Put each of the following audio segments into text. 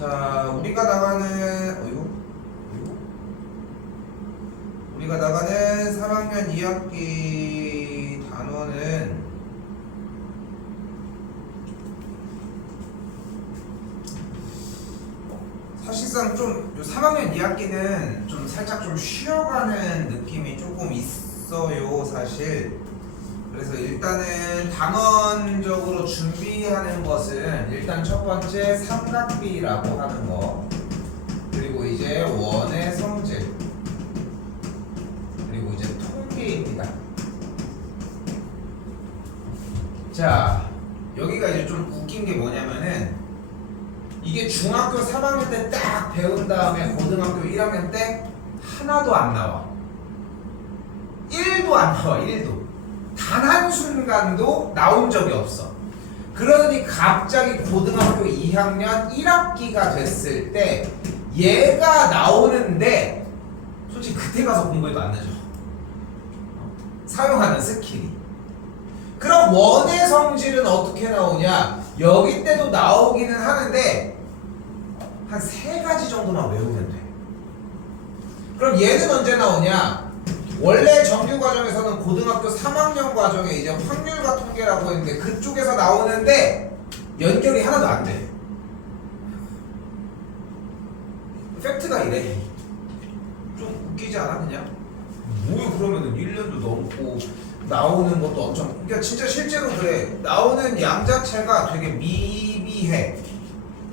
자, 우리가 나가는 3학년 2학기 단원은 사실상 좀 3학년 2학기는 좀 살짝 좀 쉬어가는 느낌이 조금 있어요, 사실. 그래서 일단은 단원적으로 준비하는 것은 일단 첫 번째 삼각비라고 하는 거, 그리고 이제 원의 성질, 그리고 이제 통계입니다. 자, 여기가 이제 좀 웃긴 게 뭐냐면은 이게 중학교 3학년 때 딱 배운 다음에 고등학교 1학년 때 하나도 안 나와. 1도 안 나와. 1도. 단 한순간도 나온 적이 없어. 그러더니 갑자기 고등학교 2학년 1학기가 됐을 때 얘가 나오는데 솔직히 그때 가서 공부해도 안 늦어. 사용하는 스킬이. 그럼 원의 성질은 어떻게 나오냐? 여기 때도 나오기는 하는데 한 3가지 정도만 외우면 돼. 그럼 얘는 언제 나오냐? 원래 정규 과정에서는 고등학교 3학년 과정에 이제 확률과 통계라고 했는데 그쪽에서 나오는데 연결이 하나도 안 돼. 팩트가 이래. 좀 웃기지 않아 그냥? 뭐야 그러면은 1년도 넘고 나오는 것도 엄청, 그러니까 진짜 실제로 그래. 나오는 양 자체가 되게 미비해.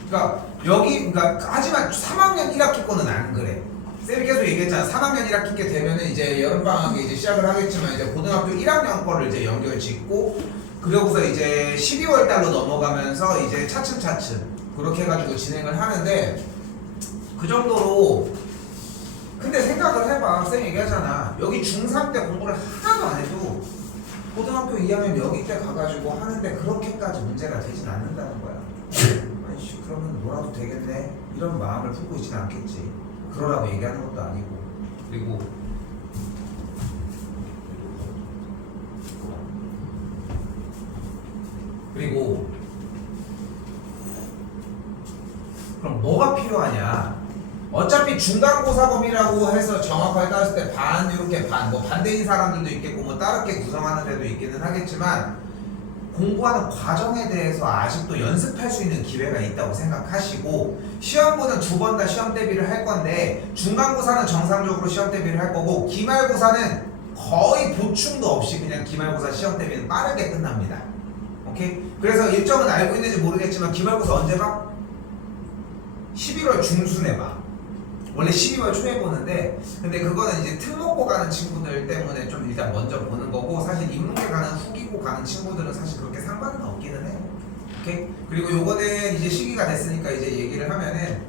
그러니까 하지만 3학년 1학기 거는 안 그래. 쌤이 계속 얘기했잖아. 3학년 1학기 때 되면은 이제 여름방학에 이제 시작을 하겠지만 이제 고등학교 1학년 거를 이제 연결 짓고, 그러고서 이제 12월 달로 넘어가면서 이제 차츰차츰 그렇게 해가지고 진행을 하는데, 그 정도로. 근데 생각을 해봐. 쌤 얘기하잖아. 여기 중3 때 공부를 하나도 안 해도 고등학교 2학년 여기 때 가가지고 하는데 그렇게까지 문제가 되진 않는다는 거야. 아이씨, 그러면 놀아도 되겠네, 이런 마음을 품고 있지는 않겠지. 그러라고 얘기하는 것도 아니고. 그리고 그럼 뭐가 필요하냐? 어차피 중간고사범위라고 해서 정확하게 따졌을 때 반, 이렇게 반, 뭐 반대인 사람들도 있겠고 뭐 다르게 구성하는 데도 있기는 하겠지만, 공부하는 과정에 대해서 아직도 연습할 수 있는 기회가 있다고 생각하시고, 시험보는 2번 다 시험 대비를 할 건데 중간고사는 정상적으로 시험 대비를 할 거고, 기말고사는 거의 보충도 없이 그냥 기말고사 시험 대비는 빠르게 끝납니다. 오케이? 그래서 일정은 알고 있는지 모르겠지만 기말고사 언제 봐? 11월 중순에 봐. 원래 12월 초에 보는데, 근데 그거는 이제 특 먹고 가는 친구들 때문에 좀 일단 먼저 보는 거고, 사실 인문계 가는 후기고 가는 친구들은 사실 그렇게 상관은 없기는 해. 오케이? 그리고 요거는 이제 시기가 됐으니까 이제 얘기를 하면은,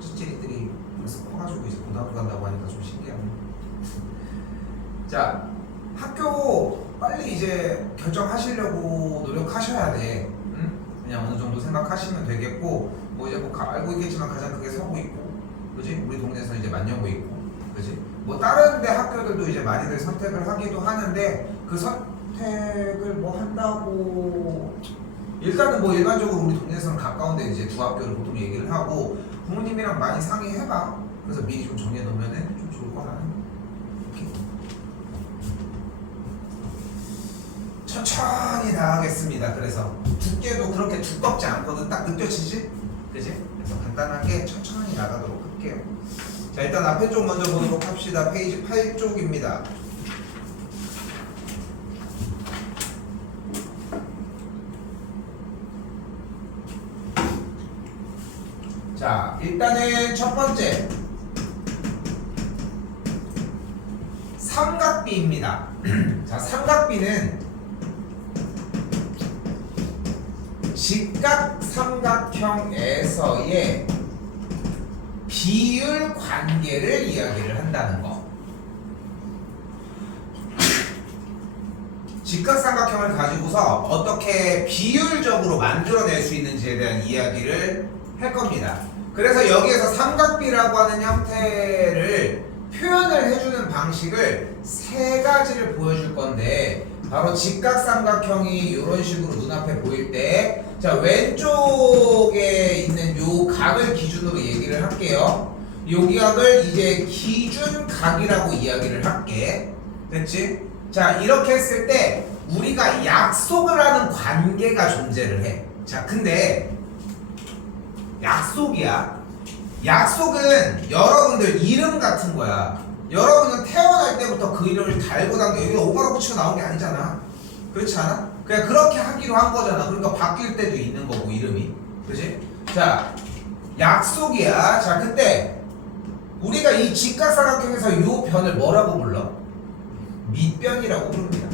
찌찌리들이 벌써 커가지고 이제 고등학교 간다고 하니까 좀 신기하네. 자, 학교 빨리 이제 결정하시려고 노력하셔야 돼. 응? 그냥 어느 정도 생각하시면 되겠고, 뭐 이제 뭐 알고 있겠지만 가장 크게 서구 있고, 그지? 우리 동네에서 이제 만년고 있고, 그지? 뭐 다른 데 학교들도 이제 많이들 선택을 하기도 하는데, 그 선택을 뭐 한다고, 일단은 뭐 일반적으로 우리 동네에서는 가까운데 이제 두 학교를 보통 얘기를 하고, 부모님이랑 많이 상의해봐. 그래서 미리 좀 정해놓으면은 좀 좋을 거 같아. 천천히 나가겠습니다. 그래서 두께도 그렇게 두껍지 않거든. 딱 느껴지지? 그지? 그래서 간단하게 천천히 나가도록 할게요. 자, 일단 앞에 쪽 먼저 보도록 합시다. 페이지 8쪽입니다. 자, 일단은 첫 번째 삼각비입니다. 자, 삼각비는 직각삼각형에서의 비율 관계를 이야기를 한다는 거. 직각삼각형을 가지고서 어떻게 비율적으로 만들어낼 수 있는지에 대한 이야기를 할 겁니다. 그래서 여기에서 삼각비라고 하는 형태를 표현을 해주는 방식을 3가지를 보여줄 건데, 바로 직각삼각형이 이런 식으로 눈앞에 보일 때, 자, 왼쪽에 있는 요 양을 기준으로 얘기를 할게요. 여기 각을 이제 기준각이라고 이야기를 할게. 됐지? 자, 이렇게 했을 때 우리가 약속을 하는 관계가 존재를 해. 자, 근데 약속이야. 약속은 여러분들 이름 같은 거야. 여러분은 태어날 때부터 그 이름을 달고 당겨. 여기 오가로 붙이고 나온 게 아니잖아. 그렇지 않아? 그냥 그렇게 하기로 한 거잖아. 그러니까 바뀔 때도 있는 거고 이름이. 그치? 자, 약속이야. 자, 근데 우리가 이 직각삼각형에서 이 변을 뭐라고 불러? 밑변이라고 부릅니다.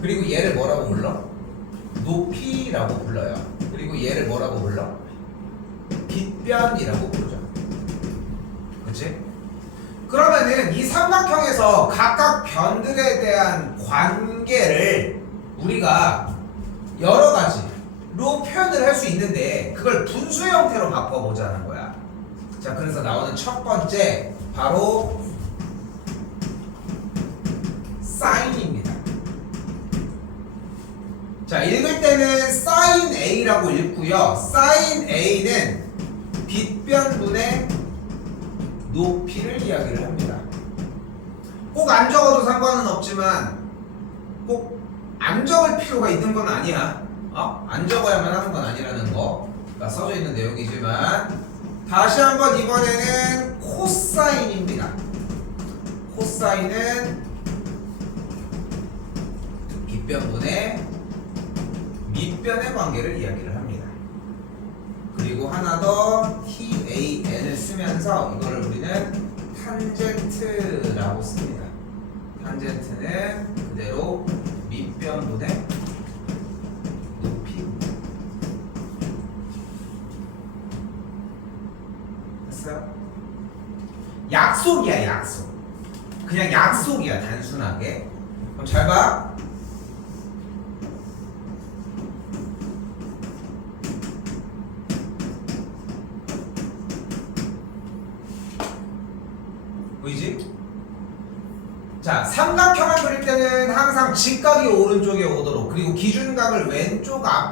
그리고 얘를 뭐라고 불러? 높이라고 불러요. 그리고 얘를 뭐라고 불러? 빗변이라고 부르죠. 그치? 그러면은 이 삼각형에서 각각 변들에 대한 관계를 우리가 여러 가지로 표현을 할 수 있는데 그걸 분수 형태로 바꿔보자는 거야. 자, 그래서 나오는 첫 번째 바로 사인입니다. 자, 읽을 때는 사인 A라고 읽고요. 사인 A는 빗변분의 높이를 이야기를 합니다. 꼭 안 적어도 상관은 없지만 꼭 안 적을 필요가 있는 건 아니야. 안 적어야만 하는 건 아니라는 거가 써져 있는 내용이지만 다시 한번 이번에는 코사인입니다. 코사인은 빗변분의 밑변의 관계를 이야기를 합니다. 그리고 하나 더 TAN을 쓰면서 이거를 우리는 탄젠트라고 씁니다. 탄젠트는 그대로 밑변분의 높이. 됐어요? 약속이야, 약속. 그냥 약속이야, 단순하게. 그럼 잘 봐. 보이지? 자, 삼각형을 그릴 때는 항상 직각이 오른쪽에 오도록 그리고 기준각을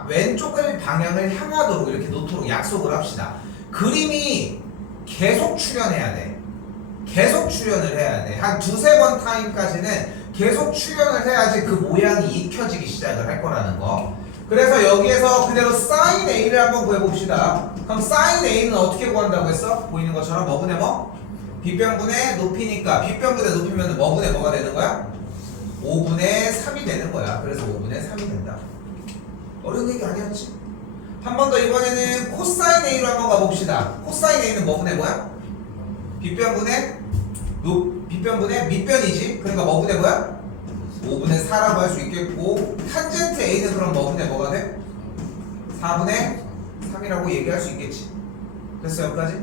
왼쪽을 방향을 향하도록 이렇게 놓도록 약속을 합시다. 그림이 계속 출현해야 돼. 계속 출현을 해야 돼. 한 두세 번 타임까지는 계속 출현을 해야지 그 모양이 익혀지기 시작을 할 거라는 거. 그래서 여기에서 그대로 사인 A를 한번 구해봅시다. 그럼 사인 A는 어떻게 구한다고 했어? 보이는 것처럼 뭐분의 뭐? 빗변분의 높이니까 빗변분의 높이면 뭐분의 뭐가 되는 거야? 5분의 3이 되는 거야. 그래서 5분의 3이 된다. 어려운 얘기 아니었지? 한 번 더 이번에는 코사인 A로 한번 가봅시다. 코사인 A는 뭐분의 뭐야? 빗변분의 밑변이지? 그러니까 뭐분의 뭐야? 5분의 4라고 할 수 있겠고 탄젠트 A는 그럼 뭐분의 뭐가 돼? 4분의 3이라고 얘기할 수 있겠지. 됐어 여기까지?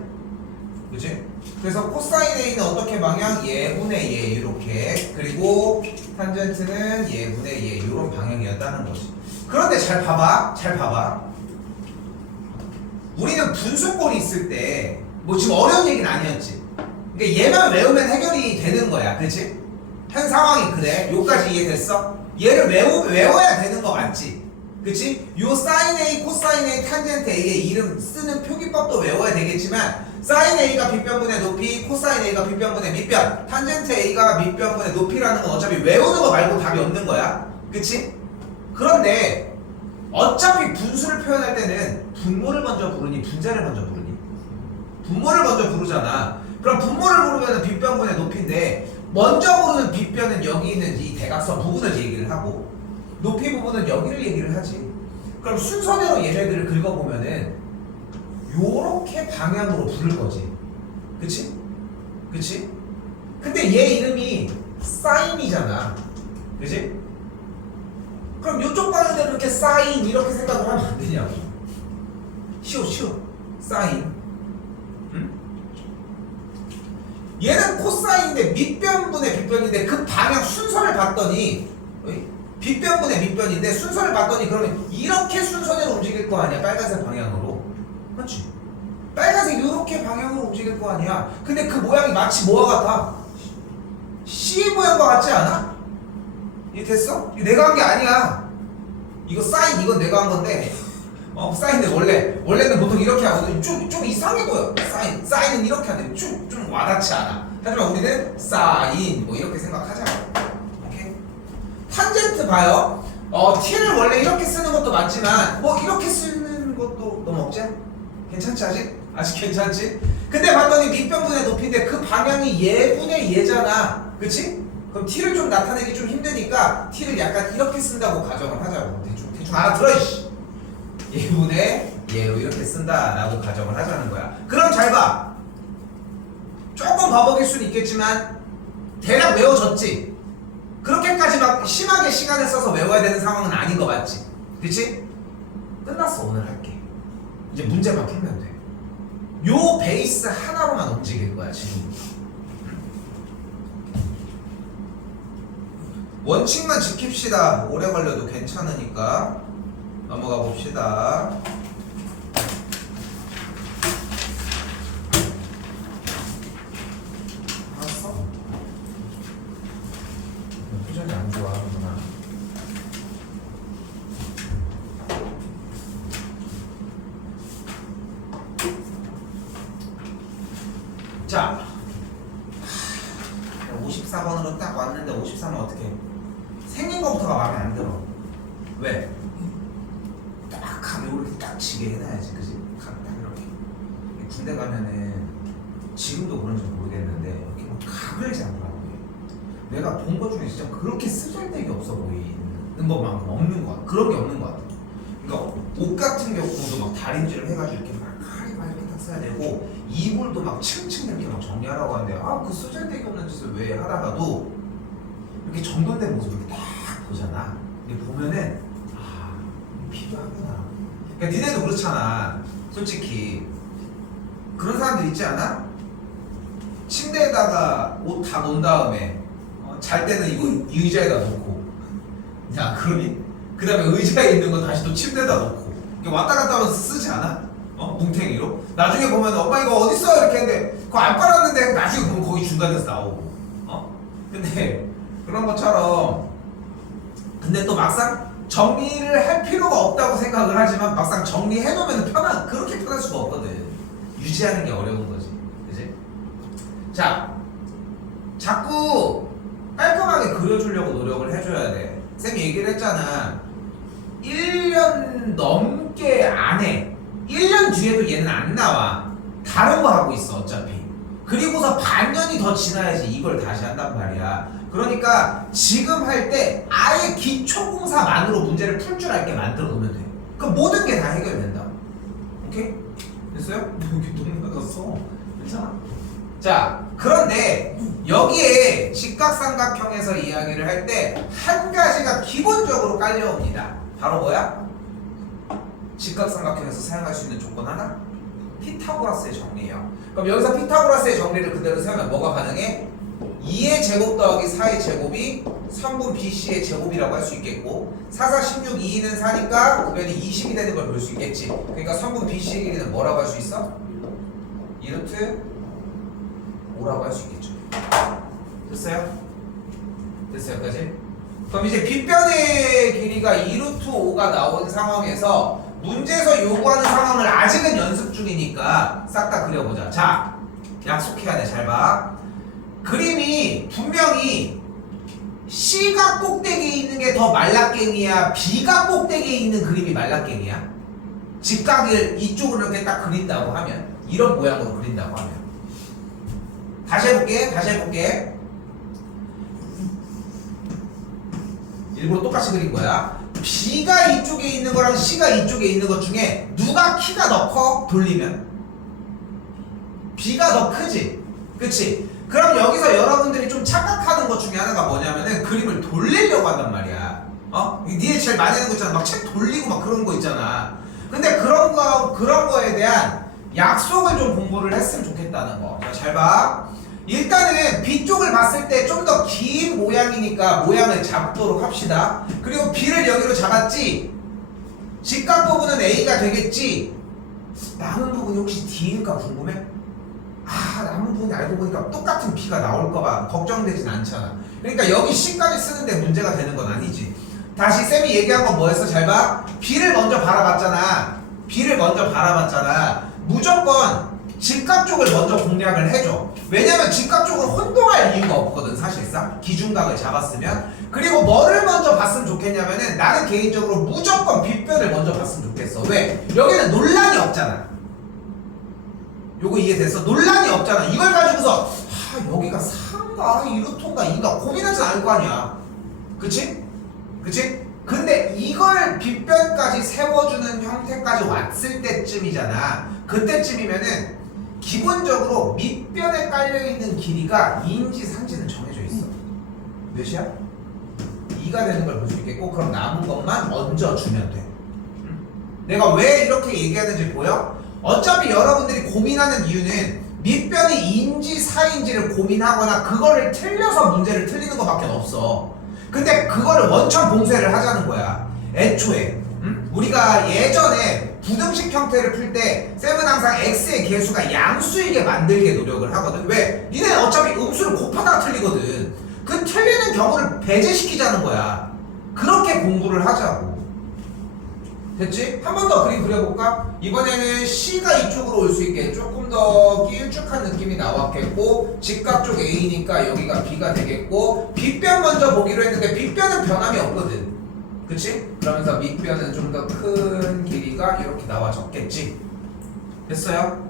그치? 그래서 코사인 A는 어떻게 방향? 예분의 예 이렇게. 그리고 탄젠트는 예분의 예 이런 방향이었다는 거지. 그런데 잘 봐봐. 잘 봐봐. 우리는 분수꼴이 있을 때 뭐 지금 어려운 얘기는 아니었지. 그러니까 얘만 외우면 해결이 되는 거야. 그치? 현 상황이 그래. 요까지 이해됐어? 얘를 외워야 되는 거 맞지? 그치? 요 사인 A, 코사인 A, 탄젠트 A의 이름 쓰는 표기법도 외워야 되겠지만 사인 A가 빗변분의 높이, 코사인 A가 빗변분의 밑변, 탄젠트 A가 밑변분의 높이라는 건 어차피 외우는 거 말고 답이 없는 거야. 그치? 그런데 어차피 분수를 표현할 때는 분모를 먼저 부르니 분자를 먼저 부르니? 분모를 먼저 부르잖아. 그럼 분모를 부르면 빗변분의 높이인데 먼저 부르는 빗변은 여기 있는 이 대각선 부분을 얘기를 하고 높이 부분은 여기를 얘기를 하지. 그럼 순서대로 얘네들을 긁어보면은 요렇게 방향으로 부를 거지. 그치? 그치? 근데 얘 이름이 사인이잖아. 그치? 그럼 요쪽 방향대로 이렇게 사인 이렇게 생각을 하면 안 되냐고. 쉬워. 사인. 응? 얘는 코사인인데 밑변분의 빗변인데 그 방향 순서를 봤더니 빗변분의 밑변인데 순서를 봤더니 그러면 이렇게 순서대로 움직일 거 아니야. 빨간색 방향으로. 그렇지? 빨간색 이렇게 방향으로 움직일 거 아니야. 근데 그 모양이 마치 뭐와 같아? C 모양과 같지 않아? 이게 됐어? 이거 내가 한 게 아니야. 이거 사인 이건 내가 한 건데 사인은 원래는 보통 이렇게 하거든. 좀 이상해 보여. 사인은 이렇게 하는데 좀 와닿지 않아. 하지만 우리는 사인 뭐 이렇게 생각하잖아. 오케이? 탄젠트 봐요. t를 원래 이렇게 쓰는 것도 맞지만 뭐 이렇게 쓰는 것도 너무 억지야? 괜찮지 아직? 아직 괜찮지? 근데 봤더니 밑변분의 높이인데 그 방향이 얘분의 얘잖아. 그치? 그럼 t를 좀 나타내기 좀 힘드니까 t를 약간 이렇게 쓴다고 가정을 하자고. 대충 알아들어 이씨. 얘분의 얘로 이렇게 쓴다라고 가정을 하자는 거야. 그럼 잘 봐. 조금 버벅일 수는 있겠지만 대략 외워졌지? 그렇게까지 막 심하게 시간을 써서 외워야 되는 상황은 아닌 거 맞지? 그치? 끝났어. 오늘 할게. 이제 문제만 풀면 돼. 요 베이스 하나로만 움직일 거야 지금. 원칙만 지킵시다. 오래 걸려도 괜찮으니까 넘어가 봅시다. 알았어? 표정이 안 좋아하는구나. 자, 54번으로 딱 왔는데 53은 어떻게 해? 생긴 것부터가 마음에 안 들어. 왜? 딱 이렇게 딱 지게 해놔야지, 그지? 딱 이렇게. 군대 가면은 지금도 그런지 모르겠는데 이렇게 막 각을 잡으라고 해. 내가 본 것 중에 진짜 그렇게 쓰잘데기 없어 보이는 것만큼 없는 것 같아. 그런 게 없는 것 같아. 그러니까 옷 같은 경우도 막 다림질을 해가지고 이렇게 막 칼이 막 이렇게 딱 써야 되고 이불도 막 층층 이렇게 막 정리하라고 하는데 그 쓰잘데기 없는 짓을 왜 하다가도 이렇게 정돈된 모습을 딱 보잖아. 근데 보면은 필요하구나. 그러니까 니네도 그렇잖아. 솔직히 그런 사람들 있지 않아? 침대에다가 옷 다 놓은 다음에 잘 때는 이거 이 의자에다 놓고 야 그러니? 그 다음에 의자에 있는 거 다시 또 침대에다 놓고 이렇게 왔다 갔다 하면서 쓰지 않아? 뭉탱이로? 나중에 보면 엄마 이거 어딨어? 이렇게 했는데 그거 안 빨았는데 나중에 보면 거기 중간에서 나오고 근데 그런 것처럼 근데 또 막상 정리를 할 필요가 없다고 생각을 하지만 막상 정리해 놓으면 그렇게 편할 수가 없거든. 유지하는 게 어려운 거지. 그지? 자, 자꾸 깔끔하게 그려주려고 노력을 해줘야 돼. 쌤이 얘기를 했잖아. 1년 넘게 안 해. 1년 뒤에도 얘는 안 나와. 다른 거 하고 있어 어차피. 그리고서 반년이 더 지나야지 이걸 다시 한단 말이야. 그러니까 지금 할 때 아예 기초공사만으로 문제를 풀 줄 알게 만들어 놓으면 돼. 그럼 모든 게 다 해결된다. 오케이? 됐어요? 여기 너무 나갔어. 괜찮아? 자, 그런데 여기에 직각삼각형에서 이야기를 할 때 한 가지가 기본적으로 깔려옵니다. 바로 뭐야? 직각삼각형에서 사용할 수 있는 조건 하나? 피타고라스의 정리예요. 그럼 여기서 피타고라스의 정리를 그대로 세우면 뭐가 가능해? 2의 제곱 더하기 4의 제곱이 3분 BC의 제곱이라고 할 수 있겠고 4, 4, 16, 2는 4니까 우변이 20이 되는 걸 볼 수 있겠지. 그러니까 3분 BC의 길이는 뭐라고 할 수 있어? 2루트 5라고 할 수 있겠죠. 됐어요? 됐어요? 여기까지? 그럼 이제 빗변의 길이가 2루트 5가 나온 상황에서 문제에서 요구하는 상황을 아직은 연습 중이니까 싹 다 그려보자. 자, 약속해야 돼. 잘 봐. 그림이 분명히 C가 꼭대기에 있는 게 더 말라깽이야? B가 꼭대기에 있는 그림이 말라깽이야? 직각을 이쪽으로 이렇게 딱 그린다고 하면 이런 모양으로 그린다고 하면 다시 해볼게. 일부러 똑같이 그린 거야. B가 이쪽에 있는 거랑 C가 이쪽에 있는 것 중에 누가 키가 더 커? 돌리면 B가 더 크지? 그치? 그럼 여기서 여러분들이 좀 착각하는 것 중에 하나가 뭐냐면은 그림을 돌리려고 한단 말이야. 니네 제일 많이 하는 거 있잖아. 막 책 돌리고 막 그런 거 있잖아. 근데 그런 거에 대한 약속을 좀 공부를 했으면 좋겠다는 거. 자, 잘 봐. 일단은 B쪽을 봤을 때 좀 더 긴 모양이니까 모양을 잡도록 합시다. 그리고 B를 여기로 잡았지? 직각 부분은 A가 되겠지? 남은 부분이 혹시 D일까 궁금해? 남은 부분이 알고 보니까 똑같은 B가 나올까봐 걱정되진 않잖아. 그러니까 여기 C까지 쓰는데 문제가 되는 건 아니지. 다시 쌤이 얘기한 건 뭐였어? 잘 봐. B를 먼저 바라봤잖아. B를 먼저 바라봤잖아. 무조건 직각 쪽을 먼저 공략을 해줘. 왜냐면 직각 쪽은 혼동할 이유가 없거든 사실상 기준각을 잡았으면. 그리고 뭐를 먼저 봤으면 좋겠냐면은 나는 개인적으로 무조건 빗변을 먼저 봤으면 좋겠어. 왜? 여기는 논란이 없잖아. 요거 이해됐어? 논란이 없잖아. 이걸 가지고서 여기가 4인가 1루토인가 2인가 고민하지 않을 거 아니야. 그치? 그치? 근데 이걸 빗변까지 세워주는 형태까지 왔을 때쯤이잖아. 그때쯤이면은 기본적으로 밑변에 깔려있는 길이가 2인지 3인지는 정해져 있어. 몇이야? 2가 되는 걸 볼 수 있겠고 그럼 남은 것만 얹어주면 돼. 내가 왜 이렇게 얘기하는지 보여? 어차피 여러분들이 고민하는 이유는 밑변이 2인지 4인지를 고민하거나 그거를 틀려서 문제를 틀리는 것밖에 없어. 근데 그거를 원천 봉쇄를 하자는 거야. 애초에 우리가 예전에 부등식 형태를 풀 때 쌤은 항상 x의 개수가 양수이게 만들게 노력을 하거든. 왜? 니네 어차피 음수를 곱하다가 틀리거든. 그 틀리는 경우를 배제시키자는 거야. 그렇게 공부를 하자고. 됐지? 한 번 더 그림 그려볼까? 이번에는 C가 이쪽으로 올 수 있게 조금 더 길쭉한 느낌이 나왔겠고 직각 쪽 A니까 여기가 B가 되겠고 빗변 먼저 보기로 했는데 빗변은 변함이 없거든. 그치? 그러면서 밑변은 좀 더 큰 길이가 이렇게 나와졌겠지. 됐어요?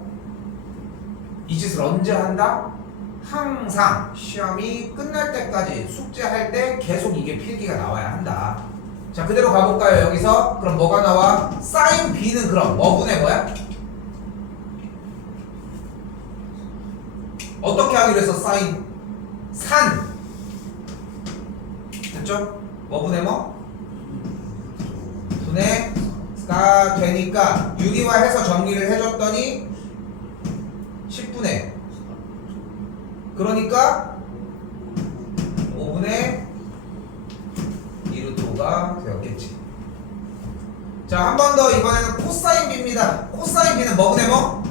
이 짓을 언제 한다? 항상 시험이 끝날 때까지 숙제할 때 계속 이게 필기가 나와야 한다. 자, 그대로 가볼까요? 여기서 그럼 뭐가 나와? 사인 B는 그럼 뭐분의 뭐야? 어떻게 하기로 했어? 사인 산 됐죠? 뭐분의 뭐? 분의가 되니까 유리화해서 정리를 해줬더니 10분의 그러니까 5분의 2루트가 되었겠지. 자, 한 번 더 이번에는 코사인 B입니다. 코사인 B는 뭐분의 뭐?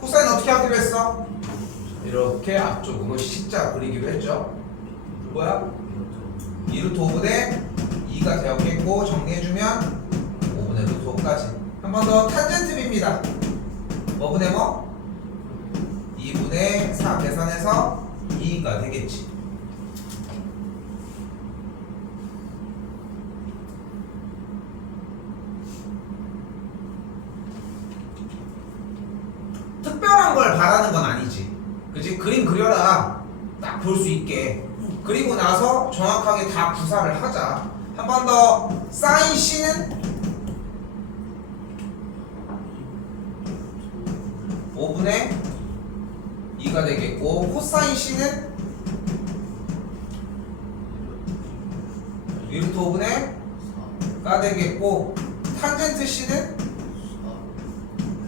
코사인 어떻게 하기로 했어? 이렇게 앞쪽으로 C자 그리기로 했죠. 뭐야? 2루트 5분의 2가 되었겠고 정리해주면 5분의 루트 5까지. 한 번 더 탄젠트 B입니다. 뭐분의 뭐? 2분의 4 계산해서 2가 되겠지. 특별한 걸 바라는 건 아니지. 그치? 그림 그려라. 딱 볼 수 있게. 그리고 나서 정확하게 다 구사를 하자. 한 번 더 사인 C는 5분의 2가 되겠고 코사인 C는 1루트 5분의 4가 되겠고 탄젠트 C는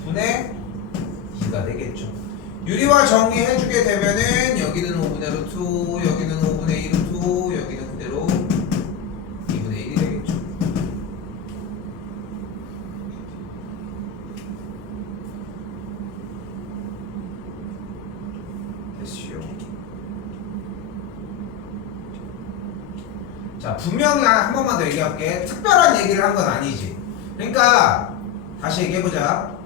분의 2가 되겠죠. 유리화 정리해주게 되면은 여기는 5분의 루트, 여기는 5분의 2루트, 여기는 그대로 2분의 1이 되겠죠. 됐슈. 자, 분명히 한 번만 더 얘기할게. 특별한 얘기를 한 건 아니지. 그러니까 다시 얘기해보자.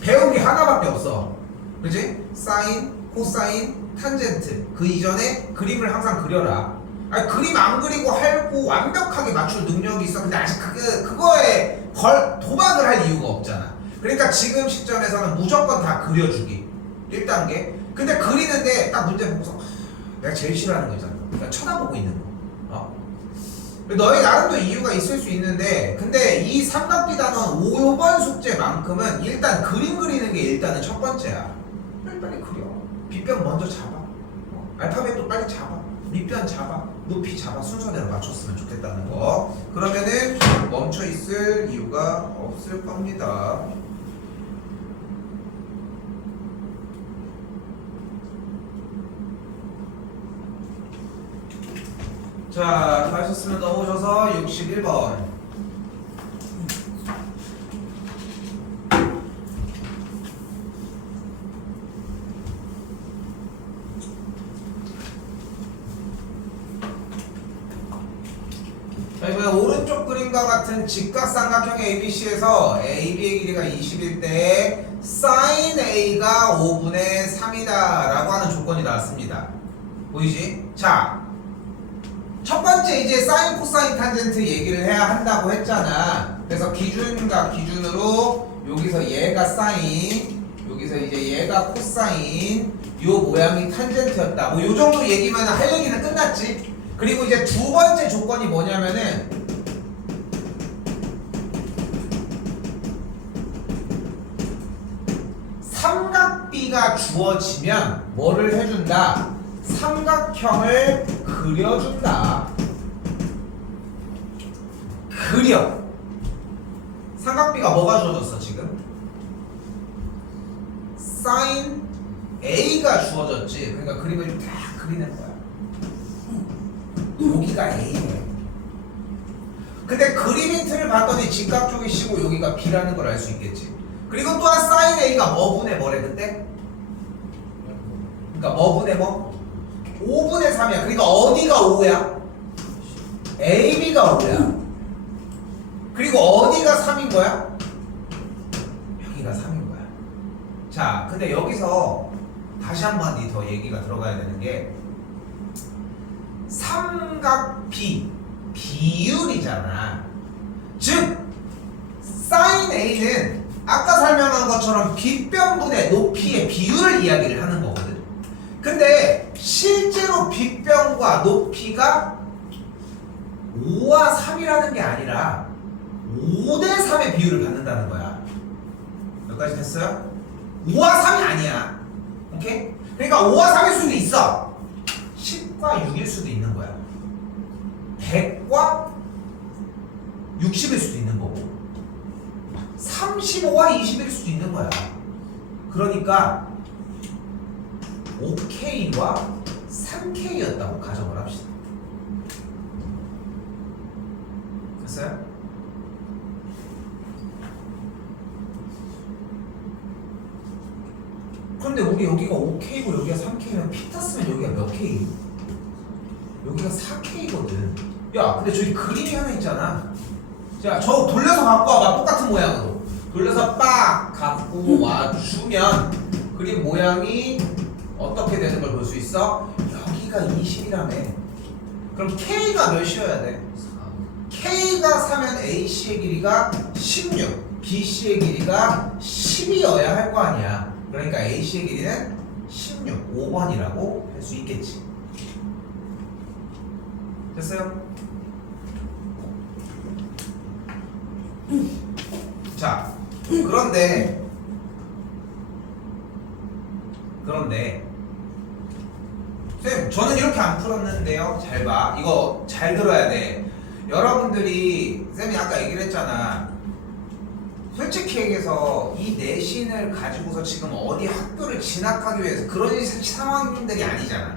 배운 게 하나밖에 없어. 그치? 사인, 코사인, 탄젠트. 그 이전에 그림을 항상 그려라. 아니, 그림 안 그리고 하고 완벽하게 맞출 능력이 있어. 근데 아직 그거에 도박을 할 이유가 없잖아. 그러니까 지금 시점에서는 무조건 다 그려주기. 1단계. 근데 그리는데 딱 문제 보고서 내가 제일 싫어하는 거 있잖아. 그러니까 쳐다보고 있는 거. 너희 나름도 이유가 있을 수 있는데 근데 이 삼각비 단원 5번 숙제만큼은 일단 그림 그리는 게 일단은 첫 번째야. 빨리 그려. 빗변 먼저 잡아. 알파벳도 빨리 잡아. 밑변 잡아. 높이 잡아. 순서대로 맞췄으면 좋겠다는 거. 그러면은 멈춰 있을 이유가 없을 겁니다. 자, 다 하셨으면 넘어오셔서 61번. 자, 이번에 오른쪽 그림과 같은 직각삼각형 ABC에서 AB의 길이가 20일 때 sin A가 5분의 3이다 라고 하는 조건이 나왔습니다. 보이지? 자, 첫 번째 이제 사인 코사인 탄젠트 얘기를 해야 한다고 했잖아. 그래서 기준과 기준으로 여기서 얘가 사인, 여기서 이제 얘가 코사인, 요 모양이 탄젠트였다. 뭐 요 정도 얘기만 할 얘기는 끝났지. 그리고 이제 두 번째 조건이 뭐냐면은 삼각비가 주어지면 뭐를 해준다? 삼각형을 그려준다. 그려. 삼각비가 뭐가 주어졌어 지금? sin A가 주어졌지. 그러니까 그림을 딱 그리는 거야. 여기가 A네. 근데 그림 힌트를 봤더니 직각 쪽이 C고 여기가 B라는 걸 알 수 있겠지. 그리고 또한 sin A가 뭐분의 뭐래 그때? 그러니까 뭐분의 뭐? 5분의 3이야. 그러니까 어디가 5야? AB가 5야. 그리고 어디가 3인 거야? 여기가 3인 거야. 자, 근데 여기서 다시 한 번 더 얘기가 들어가야 되는 게 삼각비 비율이잖아. 즉 sin A는 아까 설명한 것처럼 빗변분의 높이의 비율을 이야기를 하는 거거든. 근데 실제로 빗변과 높이가 5와 3이라는 게 아니라 5대 3의 비율을 갖는다는 거야. 여기까지 됐어요? 5와 3이 아니야. 오케이? 그러니까 5와 3일 수도 있어. 10과 6일 수도 있는 거야. 100과 60일 수도 있는 거고 35와 20일 수도 있는 거야. 그러니까 5K와 3K였다고 가정을 합시다. 됐어요? 그런데 우리 여기가 5K고 여기가 3K면 피 탔으면 여기가 몇 K? 여기가 4K거든. 야, 근데 저기 그림이 하나 있잖아. 자, 저 돌려서 갖고 와봐. 똑같은 모양으로. 돌려서 빡 갖고 와주면 그림 모양이 어떻게 되는 걸 볼 수 있어? 여기가 20이라며. 그럼 K가 몇이어야 돼? 4. K가 4면 AC의 길이가 16, BC의 길이가 10이어야 할 거 아니야. 그러니까 AC의 길이는 16, 5번이라고 할 수 있겠지. 됐어요? 자, 그런데 쌤, 저는 이렇게 안 풀었는데요. 잘 봐. 이거 잘 들어야 돼. 여러분들이 쌤이 아까 얘기를 했잖아. 솔직히 얘기해서 이 내신을 가지고서 지금 어디 학교를 진학하기 위해서 그런 상황들이 아니잖아.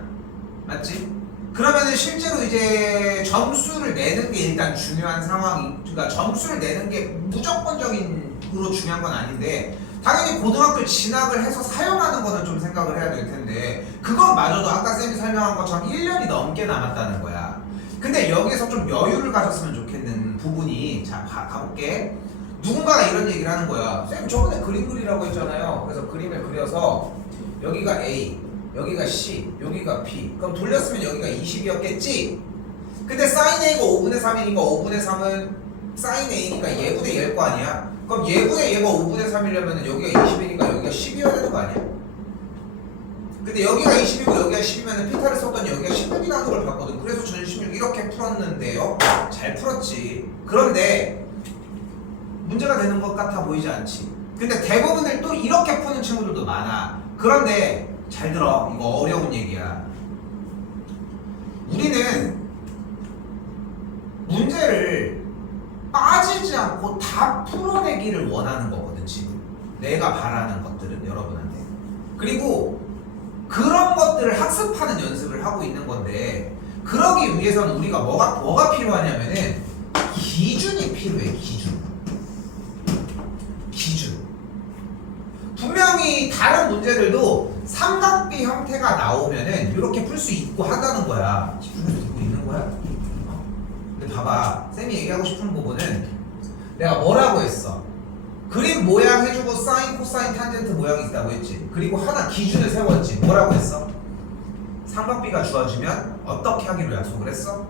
맞지? 그러면은 실제로 이제 점수를 내는 게 일단 중요한 상황이, 그러니까 점수를 내는 게 무조건적으로 중요한 건 아닌데 당연히 고등학교 진학을 해서 사용하는 거는 좀 생각을 해야 될 텐데 그건 마저도 아까 쌤이 설명한 것처럼 1년이 넘게 남았다는 거야. 근데 여기서 좀 여유를 가졌으면 좋겠는 부분이, 자 가볼게. 누군가가 이런 얘기를 하는 거야. 쌤 저번에 그림 그리라고 했잖아요. 그래서 그림을 그려서 여기가 A, 여기가 C, 여기가 B. 그럼 돌렸으면 여기가 20이었겠지? 근데 sin A가 5분의 3이니까 5분의 3은 sin A니까 얘분의 얘일 거 아니야? 그럼 얘분의 얘가 5분의 3이려면 여기가 20이니까 여기가 10이어야 되는 거 아니야? 근데 여기가 20이고 여기가 10이면 피타를 썼더니 여기가 16이라는 걸 봤거든. 그래서 저는 16 이렇게 풀었는데요. 잘 풀었지. 그런데 문제가 되는 것 같아 보이지 않지? 근데 대부분을 또 이렇게 푸는 친구들도 많아. 그런데 잘 들어. 이거 어려운 얘기야. 우리는 문제를 빠지지 않고 다 풀어내기를 원하는 거거든 지금. 내가 바라는 것들은 여러분한테. 그리고 그런 것들을 학습하는 연습을 하고 있는 건데 그러기 위해서는 우리가 뭐가 필요하냐면은 기준이 필요해. 기준. 분명히 다른 문제들도 삼각비 형태가 나오면은 이렇게 풀 수 있고 하다는 거야. 집중해서 듣고 있는 거야. 근데 봐봐. 쌤이 얘기하고 싶은 부분은 내가 뭐라고 했어? 그림 모양 해주고 사인, 코사인, 탄젠트 모양이 있다고 했지. 그리고 하나 기준을 세웠지. 뭐라고 했어? 삼각비가 주어지면 어떻게 하기로 약속을 했어?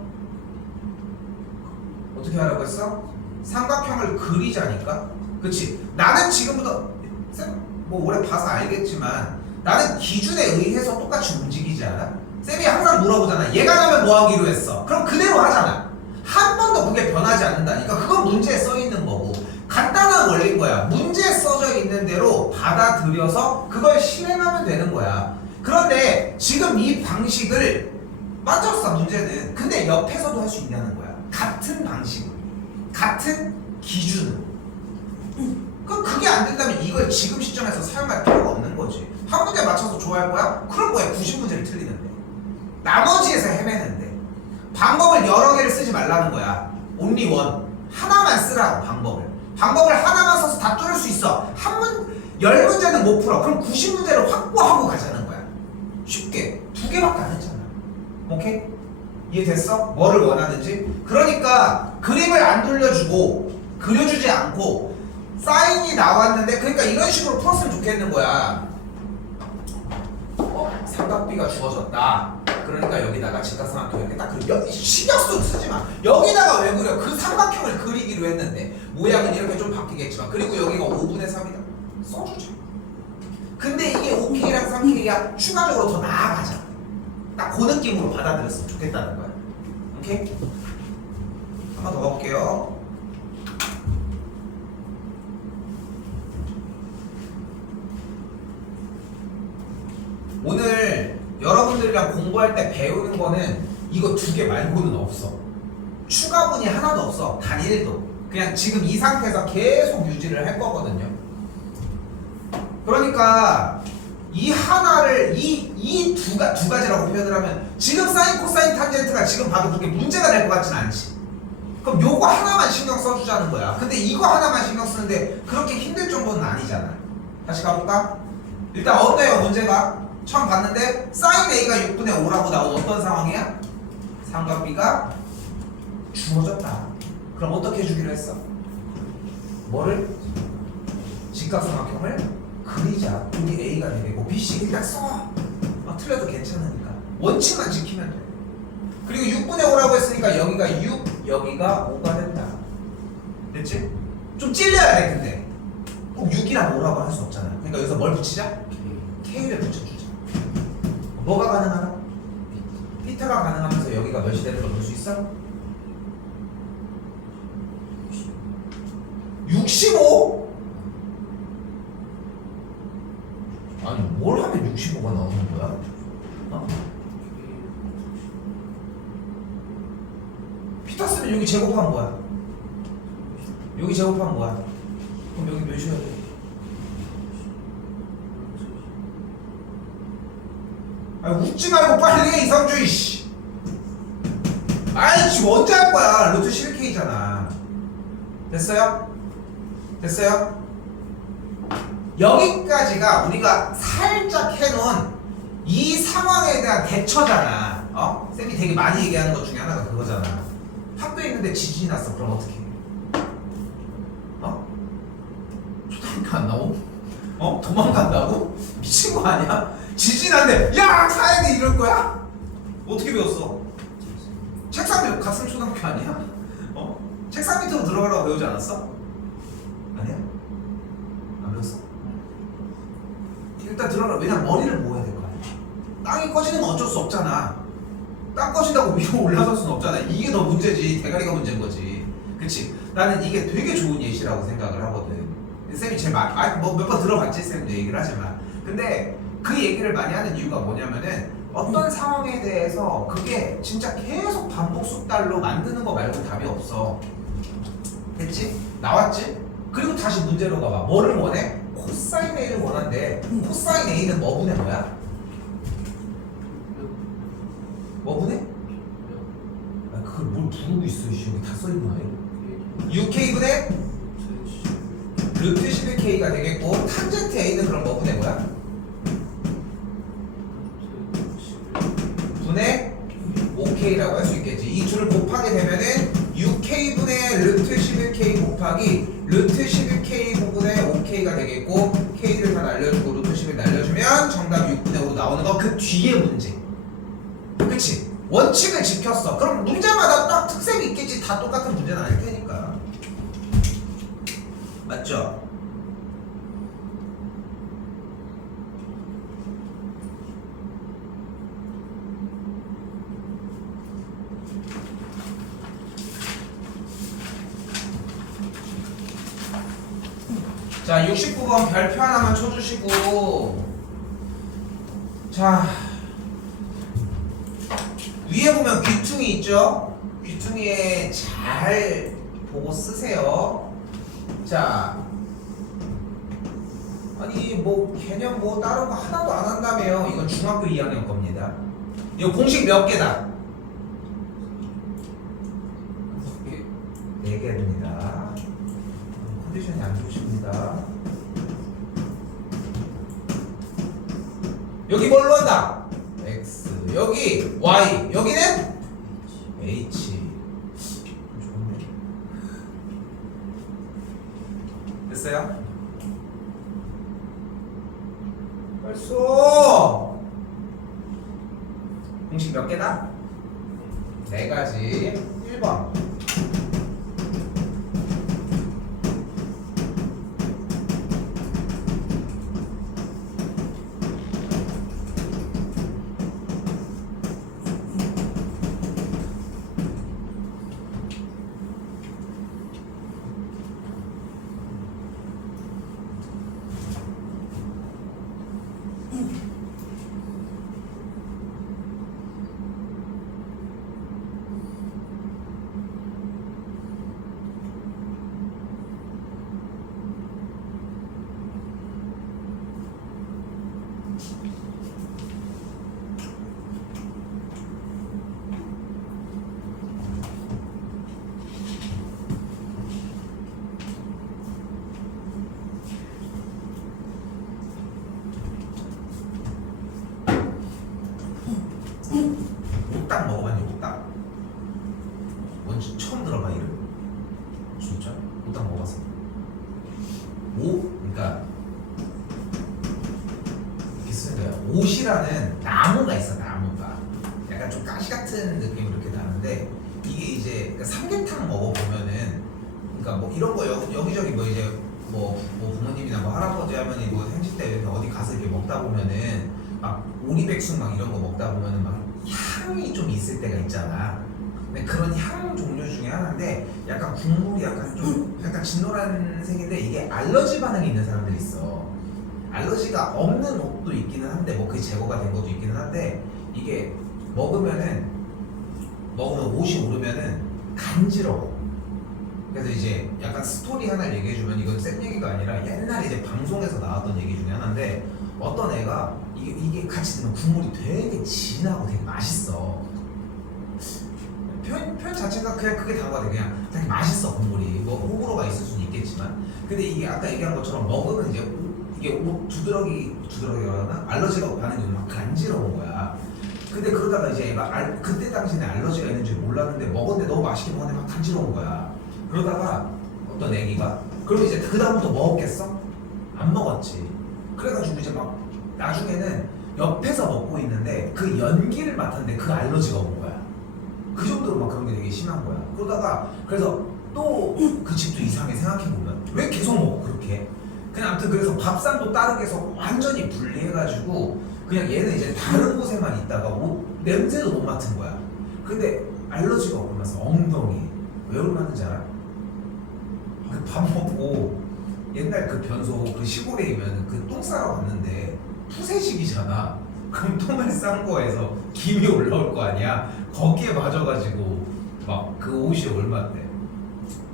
어떻게 하라고 했어? 삼각형을 그리자니까. 그치? 나는 지금부터 쌤 뭐 오래 봐서 알겠지만 나는 기준에 의해서 똑같이 움직이지 않아? 쌤이 항상 물어보잖아. 얘가 나면 뭐 하기로 했어? 그럼 그대로 하잖아. 한 번도 그게 변하지 않는다니까. 그건 문제에 써 있는 거고. 간단한 원리인 거야. 문제에 써져 있는 대로 받아들여서 그걸 실행하면 되는 거야. 그런데 지금 이 방식을 맞췄어 문제는. 근데 옆에서도 할 수 있냐는 거야. 같은 방식으로, 같은 기준으로. 그럼 그게 안 된다면 이걸 지금 시점에서 사용할 필요가 없는 거지. 한 문제 맞춰서 좋아할 거야? 그럼 뭐야? 90문제를 틀리는데. 나머지에서 헤매는데. 방법을 여러 개를 쓰지 말라는 거야. only one. 하나만 쓰라고 방법을. 방법을 하나만 써서 다 뚫을 수 있어. 10문제는 못 풀어. 그럼 90문제를 확보하고 가자는 거야. 쉽게. 2개밖에 안 했잖아. 오케이? 이해됐어? 뭐를 원하는지? 그러니까 그림을 안 돌려주고 그려주지 않고 사인이 나왔는데 그러니까 이런 식으로 풀었으면 좋겠는 거야. 삼각비가 주어졌다. 그러니까 여기다가 직각삼각형 이렇게 딱 그려. 신경도 쓰지 마. 여기다가 왜 그려? 그 삼각형을 그리기로 했는데 모양은 이렇게 좀 바뀌겠지만 그리고 여기가 5분의 3이다. 써주자. 근데 이게 5K랑 3K야 추가적으로 더 나아가자. 딱 그 느낌으로 받아들였으면 좋겠다는 거야. 오케이? 한 번 더 가볼게요. 오늘 여러분들이랑 공부할 때 배우는 거는 이거 2개 말고는 없어. 추가분이 하나도 없어. 단 1도. 그냥 지금 이 상태에서 계속 유지를 할 거거든요. 그러니까 이 하나를 두 가지라고 표현을 하면 지금 사인, 코사인, 탄젠트가 지금 봐도 그렇게 문제가 될 것 같진 않지. 그럼 요거 하나만 신경 써주자는 거야. 근데 이거 하나만 신경 쓰는데 그렇게 힘들 정도는 아니잖아. 다시 가볼까? 일단 어때요 문제가? 처음 봤는데 사인 A가 6분의 5라고 나온 어떤 상황이야? 삼각비가 주어졌다. 그럼 어떻게 해주기로 했어? 뭐를? 직각삼각형을 그리자. 여기 A가 되겠고 BC 일단 써. 틀려도 괜찮으니까 원칙만 지키면 돼. 그리고 6분의 5라고 했으니까 여기가 6, 여기가 5가 된다. 됐지? 좀 찔려야 돼. 근데 꼭 6이랑 5라고 할 수 없잖아. 그러니까 여기서 뭘 붙이자? K를 붙여주자. 뭐가 가능하다? 피타가 가능하면서 여기가 몇이 되는 걸 볼 수 있어? 65? 아니 뭘 하면 65가 나오는 거야? 피타 쓰면 여기 제곱하면 뭐야? 여기 제곱하면 뭐야? 그럼 여기 몇이어야 돼? 아니 웃지 말고 빨리 해 이상주 이씨. 아이 지금 언제 할 거야? 루트 11K잖아. 됐어요? 됐어요? 여기까지가 우리가 살짝 해놓은 이 상황에 대한 대처잖아. 쌤이 되게 많이 얘기하는 것 중에 하나가 그거잖아. 학교에 있는데 지진이 났어. 그럼 어떻게 해? 초등학교 안 나오? 도망간다고? 미친 거 아니야? 지진 났네. 야 사야 돼 이럴 거야? 어떻게 배웠어? 책상 밑 갔으면 초등학교 아니야? 책상 밑으로 들어가라고 배우지 않았어? 아니야? 안 배웠어? 일단 들어가라. 왜냐면 머리를 모아야 될 거 아니야. 땅이 꺼지는 건 어쩔 수 없잖아. 땅 꺼진다고 위로 올라설 수는 없잖아. 이게 더 문제지. 대가리가 문제인 거지. 그치? 나는 이게 되게 좋은 예시라고 생각을 하거든. 쌤이 제일 몇 번 들어봤지? 쌤도 얘기를 하지만. 근데 그 얘기를 많이 하는 이유가 뭐냐면은 어떤 상황에 대해서 그게 진짜 계속 반복 숙달로 만드는 거 말고 답이 없어. 됐지? 나왔지? 그리고 다시 문제로 가봐. 뭐를 원해? 코사인 A를 원한대. 코사인 A는 뭐분의 뭐야? 뭐분의? 그걸 뭘 부르고 있어. 여기 다 써있는데 6K분의 루트 11K가 되겠고 탄젠트 A는 그럼 뭐분의 뭐야? 분의 5K라고 할 수 있겠지. 이 둘을 곱하게 되면은 6K분의 루트 11K 곱하기 루트 11K 부분의 5K가 되겠고 K를 다 날려주고 루트 11 날려주면 정답 6분의 5로 나오는 거 그 뒤에 문제. 그치? 원칙을 지켰어. 그럼 문제마다 딱 특색이 있겠지. 다 똑같은 문제는 아닐 테니까. 맞죠? 자, 69번 별표 하나만 쳐주시고, 자, 위에 보면 귀퉁이 있죠? 귀퉁이에 잘 보고 쓰세요. 자, 아니 뭐 개념 뭐 다른 거 하나도 안 한다며요. 이건 중학교 2학년 겁니다. 이거 공식 몇 개다? 4개입니다. 컨디션이 안 좋으십니다. 여기 뭘로 한다? X. 여기 Y. 여기는 H. 좋네. 됐어요? 벌써 공식 몇 개다? 4가지. 1번 오딱 먹어봤니? 오딱 뭔지 처음 들어봐 이름. 진짜? 오딱 먹어봤어. 그러니까 이렇게 쓰는 거야. 옷이라는 나무가 있어. 나무가 약간 좀 가시 같은 느낌이 이렇게 나는데 이게 이제 그러니까 삼계탕 먹어보면은 그러니까 뭐 이런 거 여기저기 뭐 이제 뭐 부모님이나 뭐 할아버지 할머니 뭐 생신 때 이렇게 어디 가서 이렇게 먹다 보면은 막 오리백숙 막 이런 거 먹다 보면은 막 향이 좀 있을 때가 있잖아. 근데 그런 향 종류 중에 하나인데 약간 국물이 약간 좀 약간 진노란 색인데 이게 알러지 반응이 있는 사람들이 있어. 알러지가 없는 옷도 있기는 한데 뭐 그게 제거가 된 것도 있기는 한데 이게 먹으면 옷이 오르면은 간지러워. 그래서 이제 약간 스토리 하나를 얘기해주면 이건 센 얘기가 아니라 옛날에 이제 방송에서 나왔던 얘기 중에 하나인데 어떤 애가 이게 같이 넣으면 국물이 되게 진하고 되게 맛있어. 표현 자체가 그냥 그게 다가 돼. 그냥 되게 맛있어 국물이. 뭐 호불호가 있을 수는 있겠지만 근데 이게 아까 얘기한 것처럼 먹으면 이제 이게 두드러기가 알러지가 반응이 막 간지러운 거야. 근데 그러다가 이제 애가 그때 당시에 알러지가 있는 줄 몰랐는데 먹었는데 너무 맛있게 먹었는데 막 간지러운 거야. 그러다가 어떤 애기가 그럼 이제 그 다음부터 먹었겠어? 안 먹었지. 그래가지고 이제 막 나중에는 옆에서 먹고 있는데 그 연기를 맡았는데 그 알러지가 온 거야. 그 정도로 막 그런 게 되게 심한 거야. 그러다가 그래서 또 그 집도 이상하게 생각해보면 왜 계속 먹어 그렇게. 그냥 아무튼 그래서 밥상도 다르게 해서 완전히 분리해가지고 그냥 얘는 이제 다른 곳에만 있다가 냄새도 못 맡은 거야. 근데 알러지가 오면서 엉덩이 왜 올랐는지 알아? 그 밥 먹고 옛날 그 변소 그 시골에 그 똥 싸러 갔는데 푸세식이잖아. 그럼 똥을 싼 거에서 김이 올라올 거 아니야. 거기에 맞아가지고 막 그 옷이 얼마대.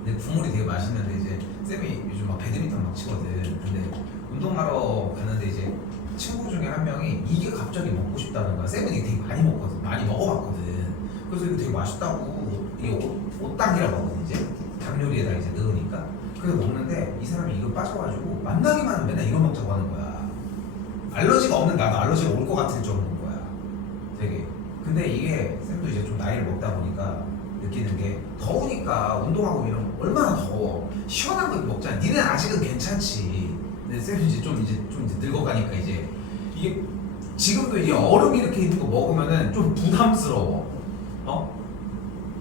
근데 국물이 되게 맛있는데 이제 쌤이 요즘 막 배드민턴 막 치거든. 근데 운동하러 갔는데 이제 친구 중에 한 명이 이게 갑자기 먹고 싶다는 거야. 쌤은 이게 되게 많이 먹거든. 많이 먹어봤거든. 그래서 이거 되게 맛있다고. 이게 옷당이라고 하거든 이제. 닭 요리에다 이제 넣으니까. 그래서 먹는데 이 사람이 이거 빠져가지고 만나기만 하면 맨날 이거 먹자고 하는 거야. 알러지가 없는 나도 알러지가 올 것 같을 정도인 거야. 되게. 근데 이게 쌤도 이제 좀 나이를 먹다 보니까 느끼는 게 더우니까 운동하고 이런 거 얼마나 더워. 시원한 거 먹잖아. 니는 아직은 괜찮지. 근데 쌤이 이제 좀 늙어가니까 이제 이게 지금도 이제 얼음 이렇게 있는 거 먹으면은 좀 부담스러워.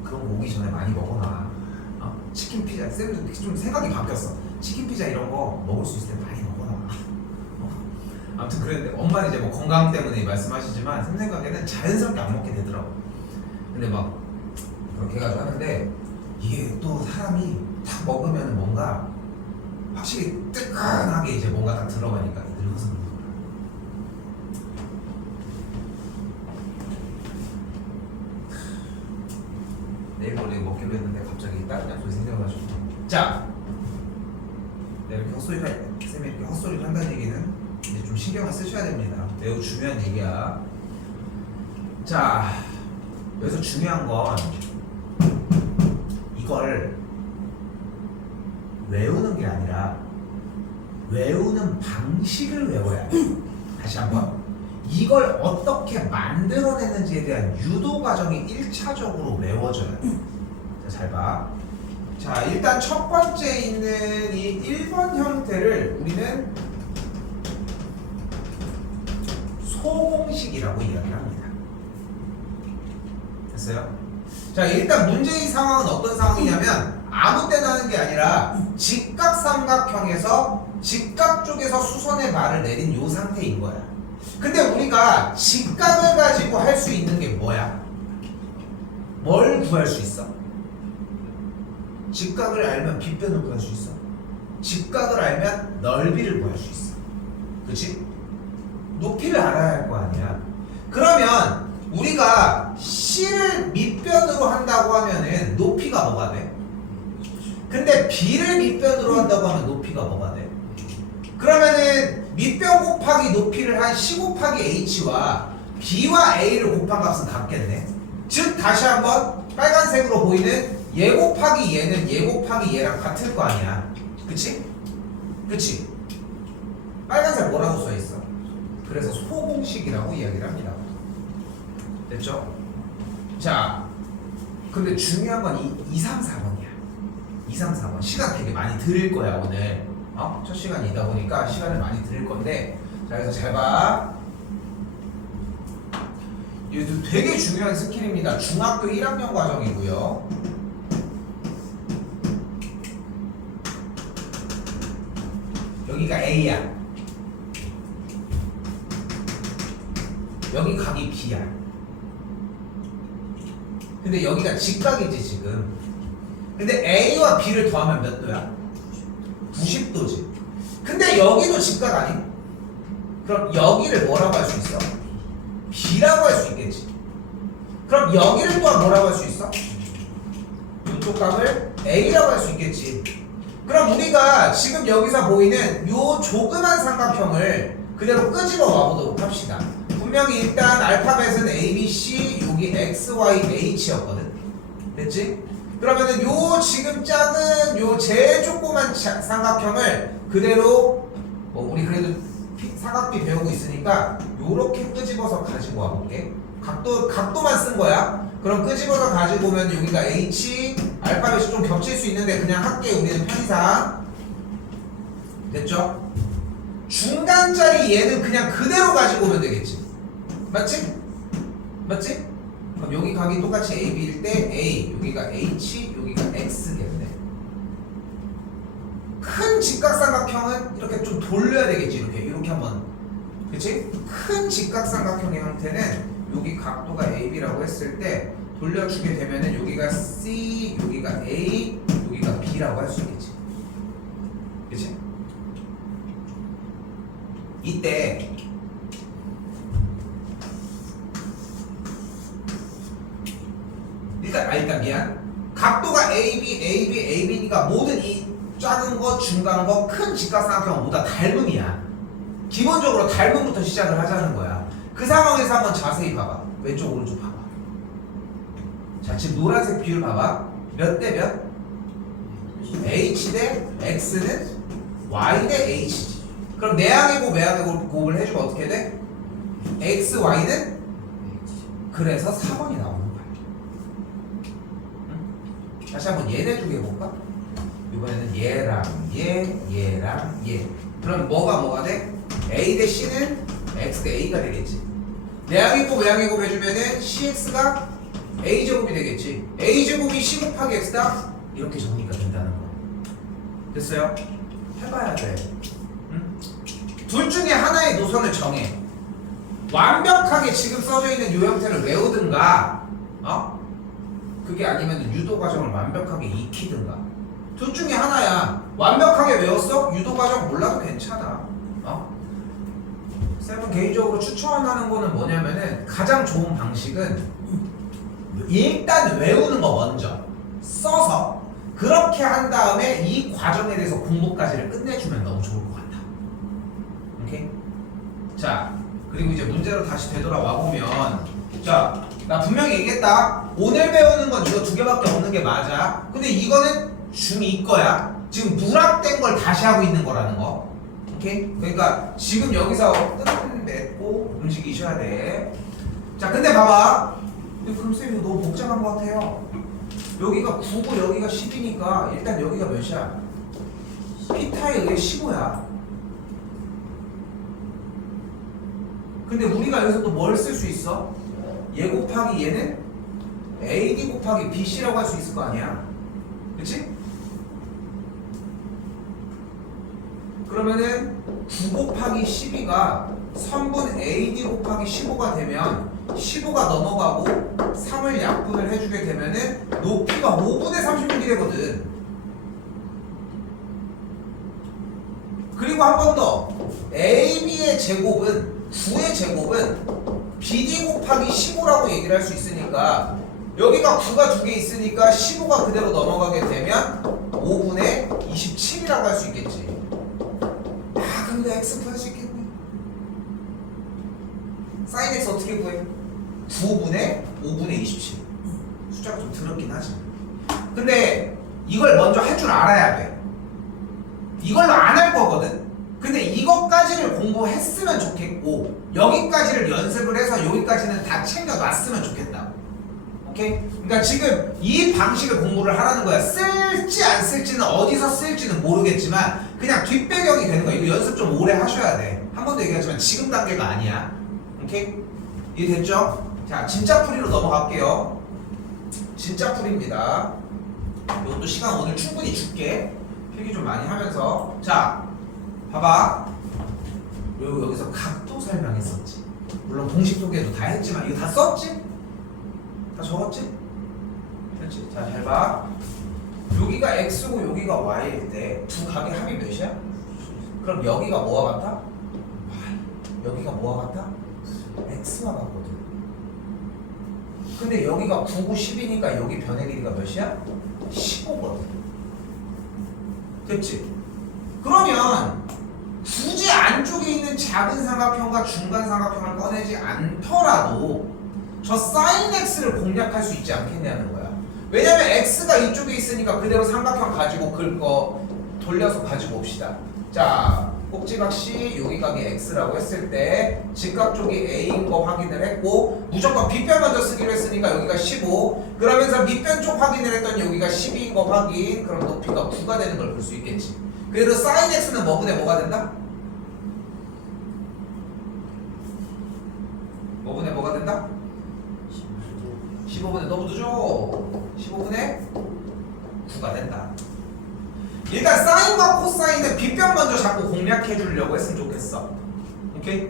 그런 거 오기 전에 많이 먹어놔. 치킨 피자 쌤도 좀 생각이 바뀌었어. 치킨 피자 이런 거 먹을 수 있을 때 많이 먹어놔. 아무튼 그랬는데 엄마는 이제 뭐 건강 때문에 말씀하시지만 쌤 생각에는 자연스럽게 안 먹게 되더라고. 근데 막 그렇게 해가지고 하는데 이게 또 사람이 딱 먹으면 뭔가 확실히 뜨끈하게 이제 뭔가 딱 들어가니까 늙어서 그런 거야. 내일 모레 먹기로 했는데 갑자기 다른 약속이 생겨가지고. 자, 이렇게 헛소리가 쌤이 이렇게 헛소리를 한다는 얘기는 이제 좀 신경을 쓰셔야 됩니다. 매우 중요한 얘기야. 자, 여기서 중요한 건 이걸 외우는 게 아니라 외우는 방식을 외워야 돼. 다시 한번 이걸 어떻게 만들어내는지에 대한 유도 과정이 1차적으로 외워져야 돼. 자, 잘 봐. 자, 일단 첫 번째 있는 이 1번 형태를 우리는 소공식이라고 이야기를 합니다. 됐어요? 자, 일단 문제의 상황은 어떤 상황이냐면 아무 때나 하는 게 아니라 직각삼각형에서 직각 쪽에서 수선의 발을 내린 요 상태인 거야. 근데 우리가 직각을 가지고 할 수 있는 게 뭐야? 뭘 구할 수 있어? 직각을 알면 빗변을 구할 수 있어. 직각을 알면 넓이를 구할 수 있어. 그치? 높이를 알아야 할 거 아니야. 그러면 우리가 C를 밑변으로 한다고 하면은 높이가 뭐가 돼? 근데 B를 밑변으로 한다고 하면 높이가 뭐가 돼? 그러면은 밑변 곱하기 높이를 한 C 곱하기 H와 B와 A를 곱한 값은 같겠네. 즉 다시 한번 빨간색으로 보이는 얘 곱하기 얘는 얘 곱하기 얘랑 같을 거 아니야. 그치? 그치? 빨간색 뭐라고 써있어? 그래서 소공식이라고 이야기를 합니다. 됐죠? 자, 근데 중요한 건 2, 3, 4번이야. 2, 3, 4번 시간 되게 많이 들을 거야 오늘. 첫 시간이다 보니까 시간을 많이 들을 건데, 자, 그래서 잘 봐. 이것도 되게 중요한 스킬입니다. 중학교 1학년 과정이고요. 여기가 A야. 여기 각이 B야. 근데 여기가 직각이지 지금. 근데 A와 B를 더하면 몇 도야? 90도지. 근데 여기도 직각 아니? 그럼 여기를 뭐라고 할 수 있어? B라고 할 수 있겠지. 그럼 여기를 또한 뭐라고 할 수 있어? 이쪽 각을 A라고 할 수 있겠지. 그럼 우리가 지금 여기서 보이는 요 조그만 삼각형을 그대로 끄집어 와보도록 합시다. 분명히 일단 알파벳은 A, B, C, 여기 X, Y, H였거든. 됐지? 그러면은 요 지금 작은 요 제일 조그만 삼각형을 그대로 우리 그래도 사각비 배우고 있으니까 요렇게 끄집어서 가지고 와볼게. 각도만 쓴 거야. 그럼 끄집어서 가지고 오면 여기가 H, 알파벳이 좀 겹칠 수 있는데 그냥 할게. 우리는 편의상. 됐죠? 중간짜리 얘는 그냥 그대로 가지고 오면 되겠지. 맞지? 맞지? 그럼 여기 각이 똑같이 AB일 때 A, 여기가 H, 여기가 X겠네. 큰 직각삼각형은 이렇게 좀 돌려야 되겠지. 이렇게 한번. 그치? 큰 직각삼각형의 형태는 여기 각도가 AB라고 했을 때 돌려주게 되면은 여기가 C, 여기가 A, 여기가 B라고 할 수 있겠지. 그치? 이때 일단 미안. 각도가 AB니까 모든 이 작은 거, 중간 거, 큰 직각삼각형은 모두 다 닮음이야. 기본적으로 닮음부터 시작을 하자는 거야. 그 상황에서 한번 자세히 봐봐. 왼쪽 오른쪽 봐봐. 자, 지금 노란색 비율 봐봐. 몇 대 몇? H 대 X는 Y 대 H지. 그럼 내항의 곱, 외항의 곱을 해주면 어떻게 돼? X, Y는? 그래서 4번이 나오는 거야. 응? 다시 한번 얘네 두 개 해볼까? 이번에는 얘랑 얘랑 얘. 그럼 뭐가 돼? A 대 C는 X 대 A가 되겠지. 내항이고 외항이고 해주면은 CX가 A제곱이 되겠지. A제곱이 C 곱하기 X다? 이렇게 정리가 된다는 거. 됐어요? 해봐야 돼. 응? 둘 중에 하나의 노선을 정해. 완벽하게 지금 써져 있는 요 형태를 외우든가, 그게 아니면 유도 과정을 완벽하게 익히든가. 둘 중에 하나야. 완벽하게 외웠어? 유도 과정 몰라도 괜찮아. 쌤은 개인적으로 추천하는 거는 뭐냐면은 가장 좋은 방식은 일단 외우는 거 먼저 써서 그렇게 한 다음에 이 과정에 대해서 공부까지를 끝내주면 너무 좋을 것 같아. 오케이? 자, 그리고 이제 문제로 다시 되돌아와 보면, 자, 나 분명히 얘기했다. 오늘 배우는 건 이거 두 개밖에 없는 게 맞아. 근데 이거는 중2 거야. 지금 누락된 걸 다시 하고 있는 거라는 거. 오케이? 그러니까 지금 여기서 끝맺고 움직이셔야 돼. 자, 근데 봐봐. 그럼 쌤 이거 너무 복잡한 것 같아요. 여기가 9고 여기가 10이니까 일단 여기가 몇이야? 피타에 의해 15야. 근데 우리가 여기서 또 뭘 쓸 수 있어? 얘 곱하기 얘는 AD 곱하기 BC라고 할 수 있을 거 아니야. 그치? 그러면은 9 곱하기 12가 선분 AD 곱하기 15가 되면 15가 넘어가고 3을 약분을 해주게 되면은 높이가 5분의 36이 되거든. 그리고 한 번 더 AB의 제곱은 9의 제곱은 BD 곱하기 15라고 얘기를 할 수 있으니까 여기가 9가 두 개 있으니까 15가 그대로 넘어가게 되면 5분의 27이라고 할 수 있겠지. 아, 근데 X 구할 수 있겠네. 사인 X 어떻게 구해? 9분의 5분의 27. 숫자가 좀 더럽긴 하지. 근데 이걸 먼저 할 줄 알아야 돼. 이걸로 안 할 거거든. 근데 이것까지를 공부했으면 좋겠고 여기까지를 연습을 해서 여기까지는 다 챙겨놨으면 좋겠다. 오케이? 그러니까 지금 이 방식을 공부를 하라는 거야. 쓸지 안 쓸지는 어디서 쓸지는 모르겠지만 그냥 뒷배경이 되는 거야. 이거 연습 좀 오래 하셔야 돼. 한 번도 얘기하지만 지금 단계가 아니야. 오케이? 이해됐죠? 자, 진짜 풀이로 넘어갈게요. 진짜 풀이입니다. 이것도 시간 오늘 충분히 줄게. 필기 좀 많이 하면서. 자, 봐봐. 여기서 각도 설명했었지. 물론 공식 소개도 다 했지만 이거 다 썼지? 다 적었지? 그렇지? 자, 잘 봐. 여기가 X고 여기가 Y일 때 두 각의 합이 몇이야? 그럼 여기가 뭐와 같아? Y. 여기가 뭐와 같아? X와 같거든. 근데 여기가 9고 10이니까 여기 변의 길이가 몇이야? 15거든. 됐지? 그러면 굳이 안쪽에 있는 작은 삼각형과 중간 삼각형을 꺼내지 않더라도 저 sin x를 공략할 수 있지 않겠냐는 거야. 왜냐면 x가 이쪽에 있으니까 그대로 삼각형 가지고 긁어 돌려서 가지고 옵시다. 자, 꼭지각 C, 여기 각이 x라고 했을 때 직각 쪽이 a인 거 확인을 했고 무조건 빗변 먼저 쓰기로 했으니까 여기가 15. 그러면서 밑변 쪽 확인을 했더니 여기가 12인 거 확인. 그럼 높이가 9가 되는 걸 볼 수 있겠지. 그래도 sin x는 뭐분의 뭐가 된다? 뭐분의 뭐가 된다? 15분의 너무 늦어. 15분의 9가 된다. 일단 사인과 코사인은 빗변 먼저 자꾸 공략해 주려고 했으면 좋겠어. 오케이?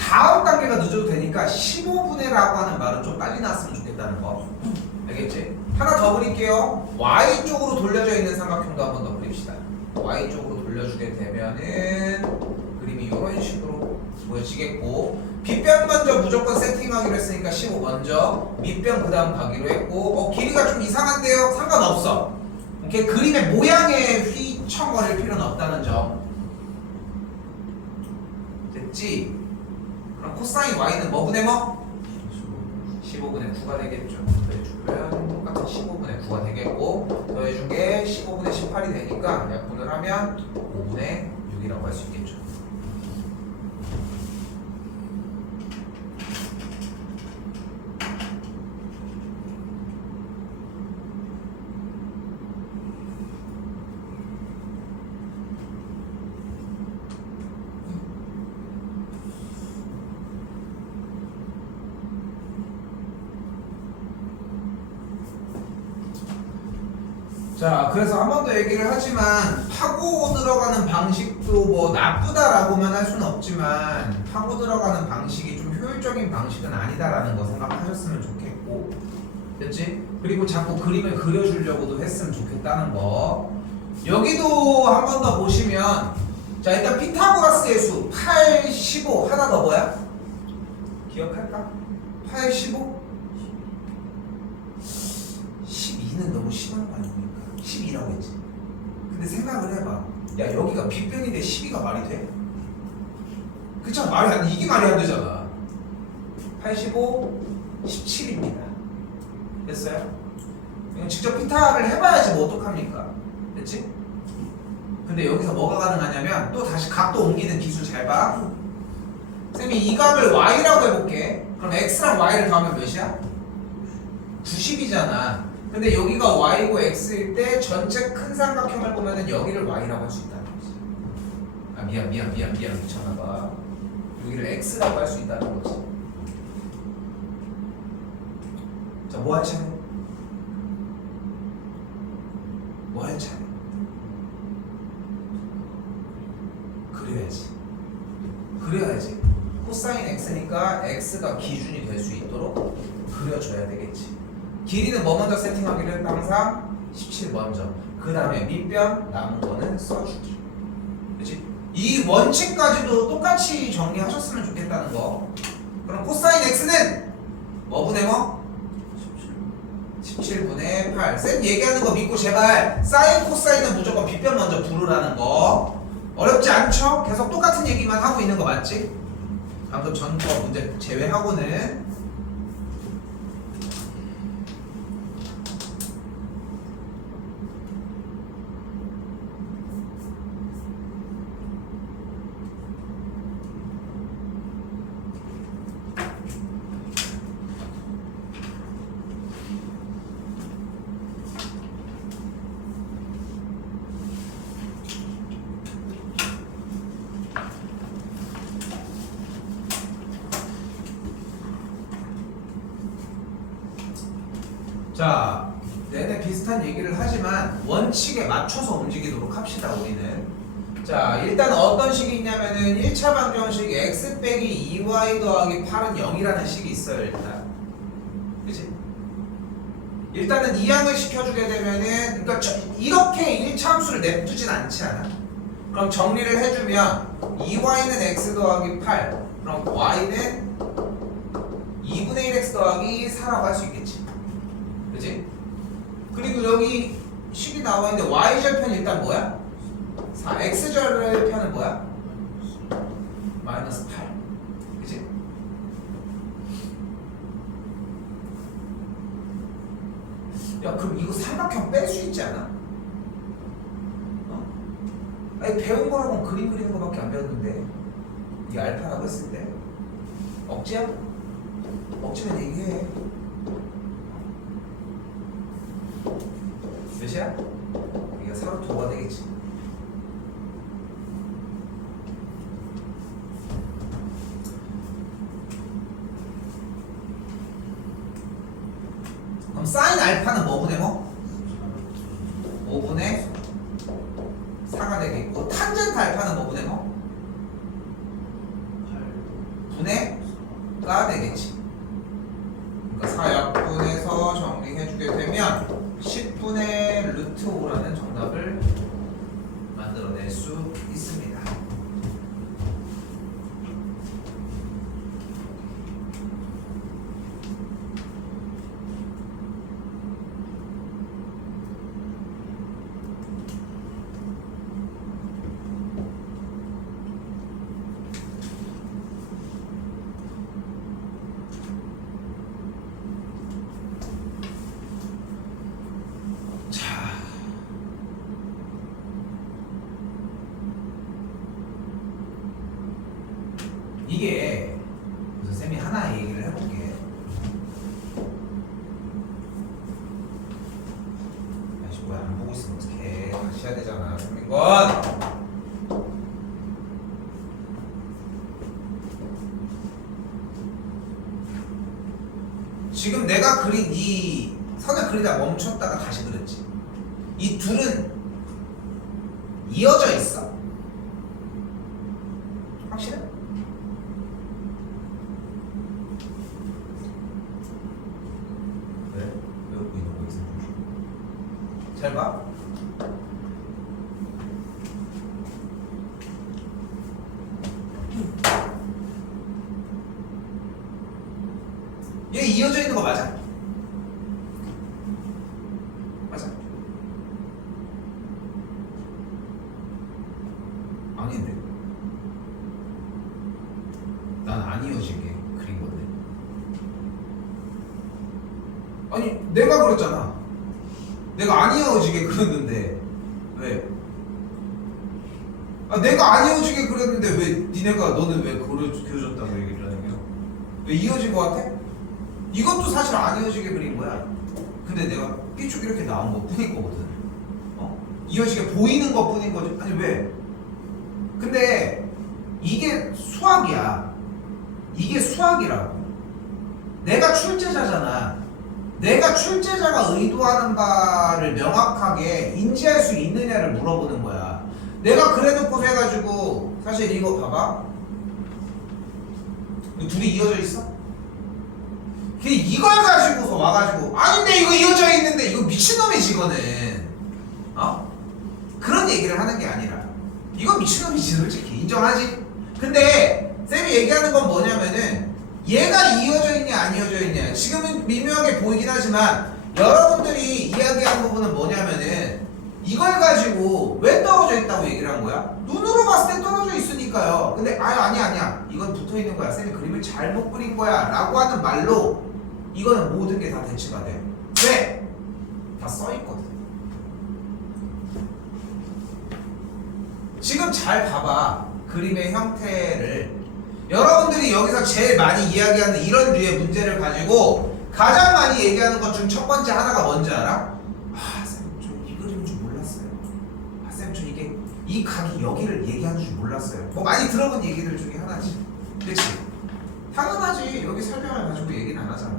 다음 단계가 늦어도 되니까 15분의라고 하는 말은 좀 빨리 나왔으면 좋겠다는 거. 알겠지? 하나 더 그릴게요. Y쪽으로 돌려져 있는 삼각형도 한 번 더 그립시다. Y쪽으로 돌려주게 되면은 그림이 이런 식으로 보여지겠고 빗변 먼저 무조건 세팅하기로 했으니까 15 먼저 밑변 그 다음 가기로 했고 길이가 좀 이상한데요? 상관없어. 오케이? 그림의 모양에 휘청거릴 필요는 없다는 점. 됐지? 그럼 코사인 Y는 뭐분의 뭐? 15분의 9가 되겠죠. 더해주면 똑같은 15분의 9가 되겠고 더해준 게 15분의 18이 되니까 약분을 하면 5분의 6이라고 할 수 있겠죠. 자, 그래서 한 번 더 얘기를 하지만 파고 들어가는 방식도 뭐 나쁘다라고만 할 수는 없지만 파고 들어가는 방식이 좀 효율적인 방식은 아니다라는 거 생각하셨으면 좋겠고, 됐지? 그리고 자꾸 그림을 그려주려고도 했으면 좋겠다는 거. 여기도 한 번 더 보시면, 자, 일단 피타고라스의 수 8, 15 하나 더 뭐야? 기억할까? 8, 15? 12는 너무 심한 거 아닙니까? 12라고 했지. 근데 생각을 해봐. 야, 여기가 빗변인데 12가 말이 돼? 그쵸? 말이 안 돼. 이게 말이 안 되잖아. 85, 17입니다. 됐어요? 이건 직접 피타를 해봐야지 뭐 어떡합니까? 됐지? 근데 여기서 뭐가 가능하냐면 또 다시 각도 옮기는 기술 잘 봐. 쌤이 이 각을 y라고 해볼게. 그럼 x랑 y를 더하면 몇이야? 90이잖아. 근데 여기가 y고 x일 때 전체 큰 삼각형을 보면은 여기를 y라고 할 수 있다는 거지. 아, 미안 미쳤나봐. 여기를 x라고 할 수 있다는 거지. 자, 뭐 할 차례? 뭐 할 차례? 그래야지. 코사인 x니까 x가 기준이 될 수 있도록 그려줘야 되겠지. 길이는 뭐 먼저 세팅하기로 했다 항상? 17 먼저. 그 다음에 밑변 남은 거는 써주기. 그치? 이 원칙까지도 똑같이 정리하셨으면 좋겠다는 거. 그럼 코사인 x는 뭐분의 뭐? 17분의 8. 쌤 얘기하는 거 믿고 제발 사인 코사인은 무조건 빗변 먼저 부르라는 거. 어렵지 않죠? 계속 똑같은 얘기만 하고 있는 거 맞지? 방금 전거 문제 제외하고는. 자, 내내 비슷한 얘기를 하지만 원칙에 맞춰서 움직이도록 합시다, 우리는. 자, 일단 어떤 식이 있냐면은 1차 방정식 x 빼기 2y 더하기 8은 0이라는 식이 있어요, 일단. 그치? 일단은 이항을 시켜주게 되면은, 그러니까 이렇게 1차 함수를 냅두진 않지 않아? 그럼 정리를 해주면 2y는 x 더하기 8, 그럼 y는 2분의 1x 더하기 4라고 할 수 있겠지. 그치? 그리고 여기 식이 나와 있는데 y절편 일단 뭐야? 4. x절편은 뭐야? 마이너스 8. 그치? 야, 그럼 이거 삼각형 뺄 수 있지 않아? 어? 아니, 배운 거라고는 그림 그리는 거밖에 안 배웠는데 이게 알파라고 했을 때 억지야? 억지면 얘기해. 몇이야? 이게 4로 도가 되겠지. 그럼 사인 알파는 뭐분의 뭐? 5분의 4가 되겠고, 탄젠트 알파는 뭐분의 뭐? 8분의 가 되겠지. 그러니까 4약분에서 정리해주게 되면 10분의 루트 5라는 정답을 만들어낼 수 있습니다. 이게 그래서 쌤이 하나 얘기를 해볼게. 아이씨, 뭐야, 안 보고 있으면 어떡해. 다시 해야 되잖아, 선민건. 지금 내가 그린 이 선을 그리다 멈췄다가 다시 그렸지. 이 둘은 이어져 있어? 확실해? 왜? 왜 웃고 있는 거 있어? 잘 봐. 얘 이어져 있는 거 맞아? 맞아? 아닌데. 난 안 이어지게 그린 건데. 아니 내가 그랬잖아. 내가 안 이어지게 그렸는데 왜? 아 내가 안 이어지게 그렸는데 왜 니네가 너는 왜 그려줬다고 얘기를 하는 거야? 왜 이어진 거 같아? 이것도 사실 안 이어지게 그린 거야. 근데 내가 삐쭉 이렇게 나온 것 뿐인 거거든. 이어지게 보이는 것 뿐인 거지. 아니 왜? 근데 이게 수학이야. 이게 수학이라고. 내가 출제자잖아. 내가 출제자가 의도하는 바를 명확하게 인지할 수 있느냐를 물어보는 거야. 내가 그래놓고 해가지고 사실 이거 봐봐. 둘이 이어져 있어? 이걸 가지고서 와가지고 아닌데 이거 이어져 있는데 이거 미친놈이지 이거는. 그런 얘기를 하는 게 아니라 이건 미친놈이지 솔직히 인정하지? 근데 쌤이 얘기하는 건 뭐냐면은 얘가 이어져 있냐 안 이어져 있냐 지금은 미묘하게 보이긴 하지만 여러분들이 이야기한 부분은 뭐냐면은 이걸 가지고 왜 떨어져 있다고 얘기를 한 거야? 눈으로 봤을 때 떨어져 있으니까요. 근데 아니야 이건 붙어 있는 거야. 쌤이 그림을 잘못 그린 거야 라고 하는 말로 이거는 모든 게 다 대치가 돼. 왜? 다 써 있거든. 지금 잘 봐봐. 그림의 형태를. 여러분들이 여기서 제일 많이 이야기하는 이런 류의 문제를 가지고 가장 많이 얘기하는 것 중 첫 번째 하나가 뭔지 알아? 쌤, 좀 이 그림인 줄 몰랐어요. 쌤, 좀 이게 이 각이 여기를 얘기하는 줄 몰랐어요. 뭐 많이 들어본 얘기들 중에 하나지. 그치? 당연하지. 여기 설명을 가지고 얘기는 안 하잖아.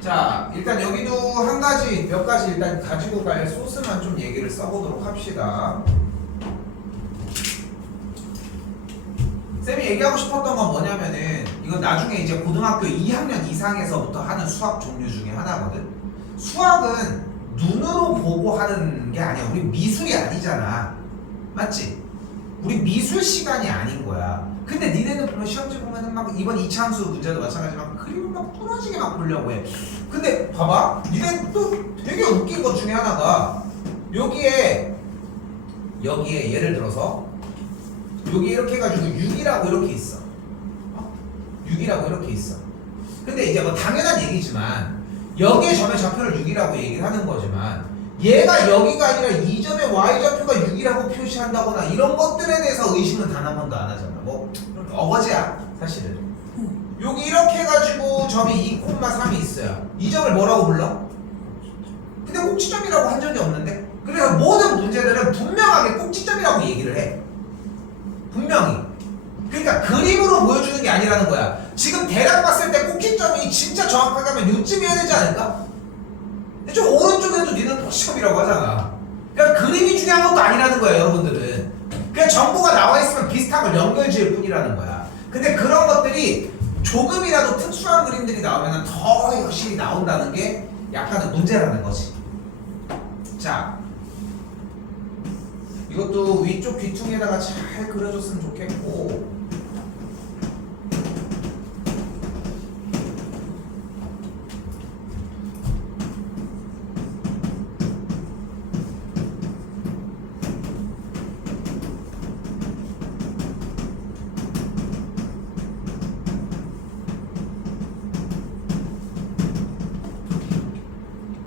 자, 일단 여기도 한 가지, 몇 가지 일단 가지고 갈 소스만 좀 얘기를 써보도록 합시다. 쌤이 얘기하고 싶었던 건 뭐냐면은 이건 나중에 이제 고등학교 2학년 이상에서부터 하는 수학 종류 중에 하나거든. 수학은 눈으로 보고 하는 게 아니야. 우리 미술이 아니잖아. 맞지? 우리 미술 시간이 아닌 거야. 근데 니네는 보면 시험지 보면은 막 이번 이차함수 문제도 마찬가지지만 그림을 막 부러지게 막 보려고 해. 근데 봐봐. 니네 또 되게 웃긴 것 중에 하나가 여기에 예를 들어서 여기 이렇게 해가지고 6이라고 이렇게 있어. 6이라고 이렇게 있어. 근데 이제 뭐 당연한 얘기지만 여기에 점의 좌표를 6이라고 얘기를 하는 거지만 얘가 여기가 아니라 이 점의 y좌표가 6이라고 표시한다거나 이런 것들에 대해서 의심은 단 한 번도 안 하잖아. 뭐 어거지야 사실은. 여기 이렇게 해가지고 점이 2,3이 있어요. 이 점을 뭐라고 불러? 근데 꼭지점이라고 한 적이 없는데? 그래서 모든 문제들은 분명하게 꼭지점이라고 얘기를 해. 분명히. 그러니까 그림으로 보여주는 게 아니라는 거야. 지금 대략 봤을 때 꼭지점이 진짜 정확하게 하면 요쯤이어야 되지 않을까? 근데 좀 오른쪽에도 니는 꼭지점이라고 하잖아. 그러니까 그림이 중요한 것도 아니라는 거야 여러분들은. 그냥 정보가 나와 있으면 비슷한 걸 연결 지을 뿐이라는 거야. 근데 그런 것들이 조금이라도 특수한 그림들이 나오면 더 열심히 나온다는 게 약간의 문제라는 거지. 자, 이것도 위쪽 귀퉁이에다가 잘 그려줬으면 좋겠고,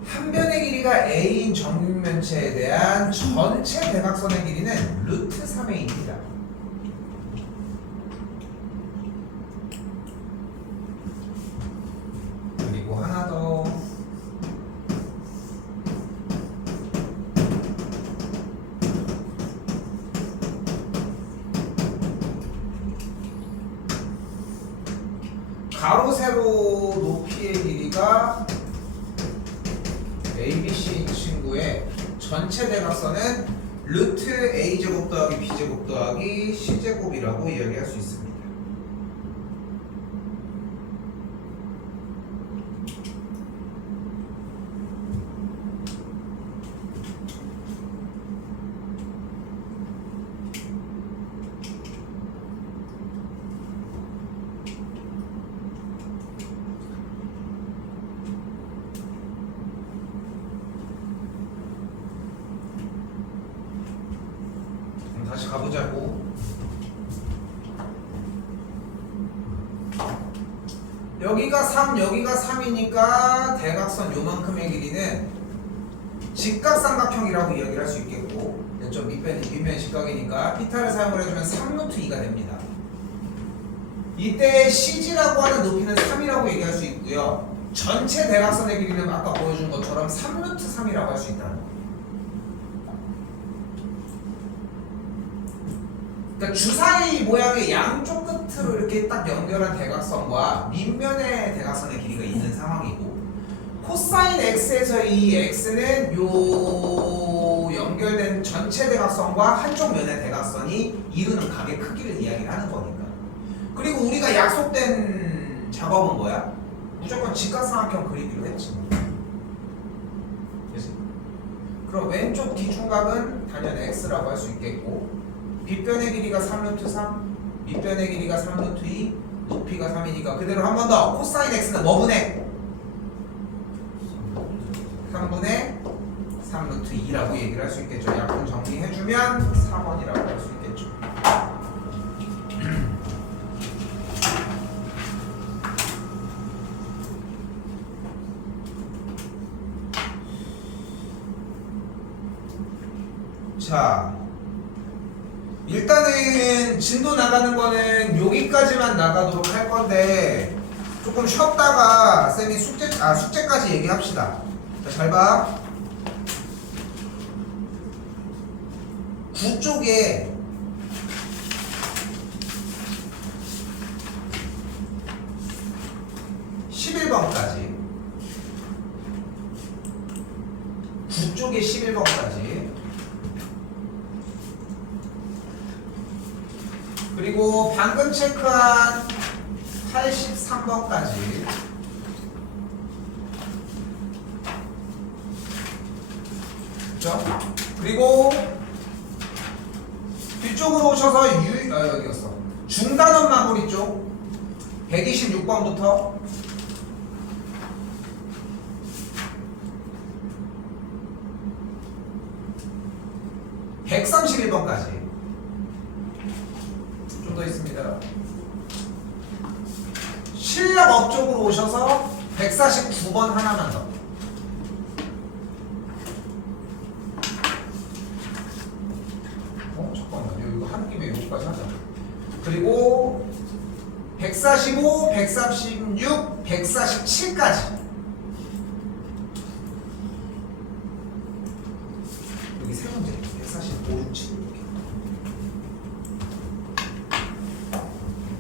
한 변의 길이가 a인 정육면체에 대한 전체 대각선의 길이는 루트 3의 1이다. 그리고 하나 더. 가로 세로 높이의 길이가 ABC인 친구의 전체 대각선은 루트 a제곱 더하기 b제곱 더하기 c제곱이라고 이야기할 수 있습니다. 다시 가보자고. 여기가 3, 여기가 3이니까 대각선 요만큼의 길이는 직각삼각형이라고 이야기를 할 수 있겠고, 좀 밑면이 직각이니까 피타를 사용을 해주면 3루트 2가 됩니다. 이때 CG라고 하는 높이는 3이라고 얘기할 수 있고요. 전체 대각선의 길이는 아까 보여준 것처럼 3루트 3이라고 할 수 있다는 거예요. 그러니까 주사위 모양의 양쪽 끝으로 이렇게 딱 연결한 대각선과 밑면의 대각선의 길이가 있는 상황이고, 코사인 x에서의 이 x는 요 연결된 전체 대각선과 한쪽 면의 대각선이 이루는 각의 크기를 이야기를 하는 거니까. 그리고 우리가 약속된 작업은 뭐야? 무조건 직각삼각형 그리기로 했지. 그치? 그럼 왼쪽 기준각은 당연히 x라고 할 수 있겠고, 빗변의 길이가 3루트 3, 밑변의 길이가 3루트 2, 높이가 3이니까 그대로 한 번 더. 코사인 x는 뭐분의? 3분의 3루트 2라고 얘기를 할 수 있겠죠. 약분 정리해주면 4번이라고 할 수 있겠죠. 자, 일단은 진도 나가는 거는 여기까지만 나가도록 할 건데, 조금 쉬었다가 쌤이 숙제까지 얘기합시다. 자, 잘 봐. 9쪽에 (11번까지) 9쪽에 11번까지, 그리고 방금 체크한 83번까지, 그렇죠? 그리고 뒤쪽으로 오셔서 여기였어. 중단원 마무리 쪽 126번부터 131번까지 좀 더 있습니다. 실력 업쪽으로 오셔서 149번 하나만 더. 잠깐만요. 이거 한 김에 여기까지 하자. 그리고 145, 146, 147까지. 여기 세 문제. 145, 67.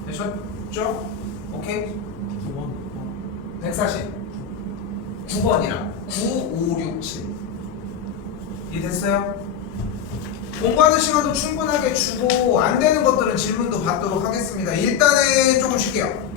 되셨죠? 오케이? 140 9번이랑 9, 5, 6, 7 이해됐어요? 공부하는 시간도 충분하게 주고, 안 되는 것들은 질문도 받도록 하겠습니다. 일단은 조금 쉴게요.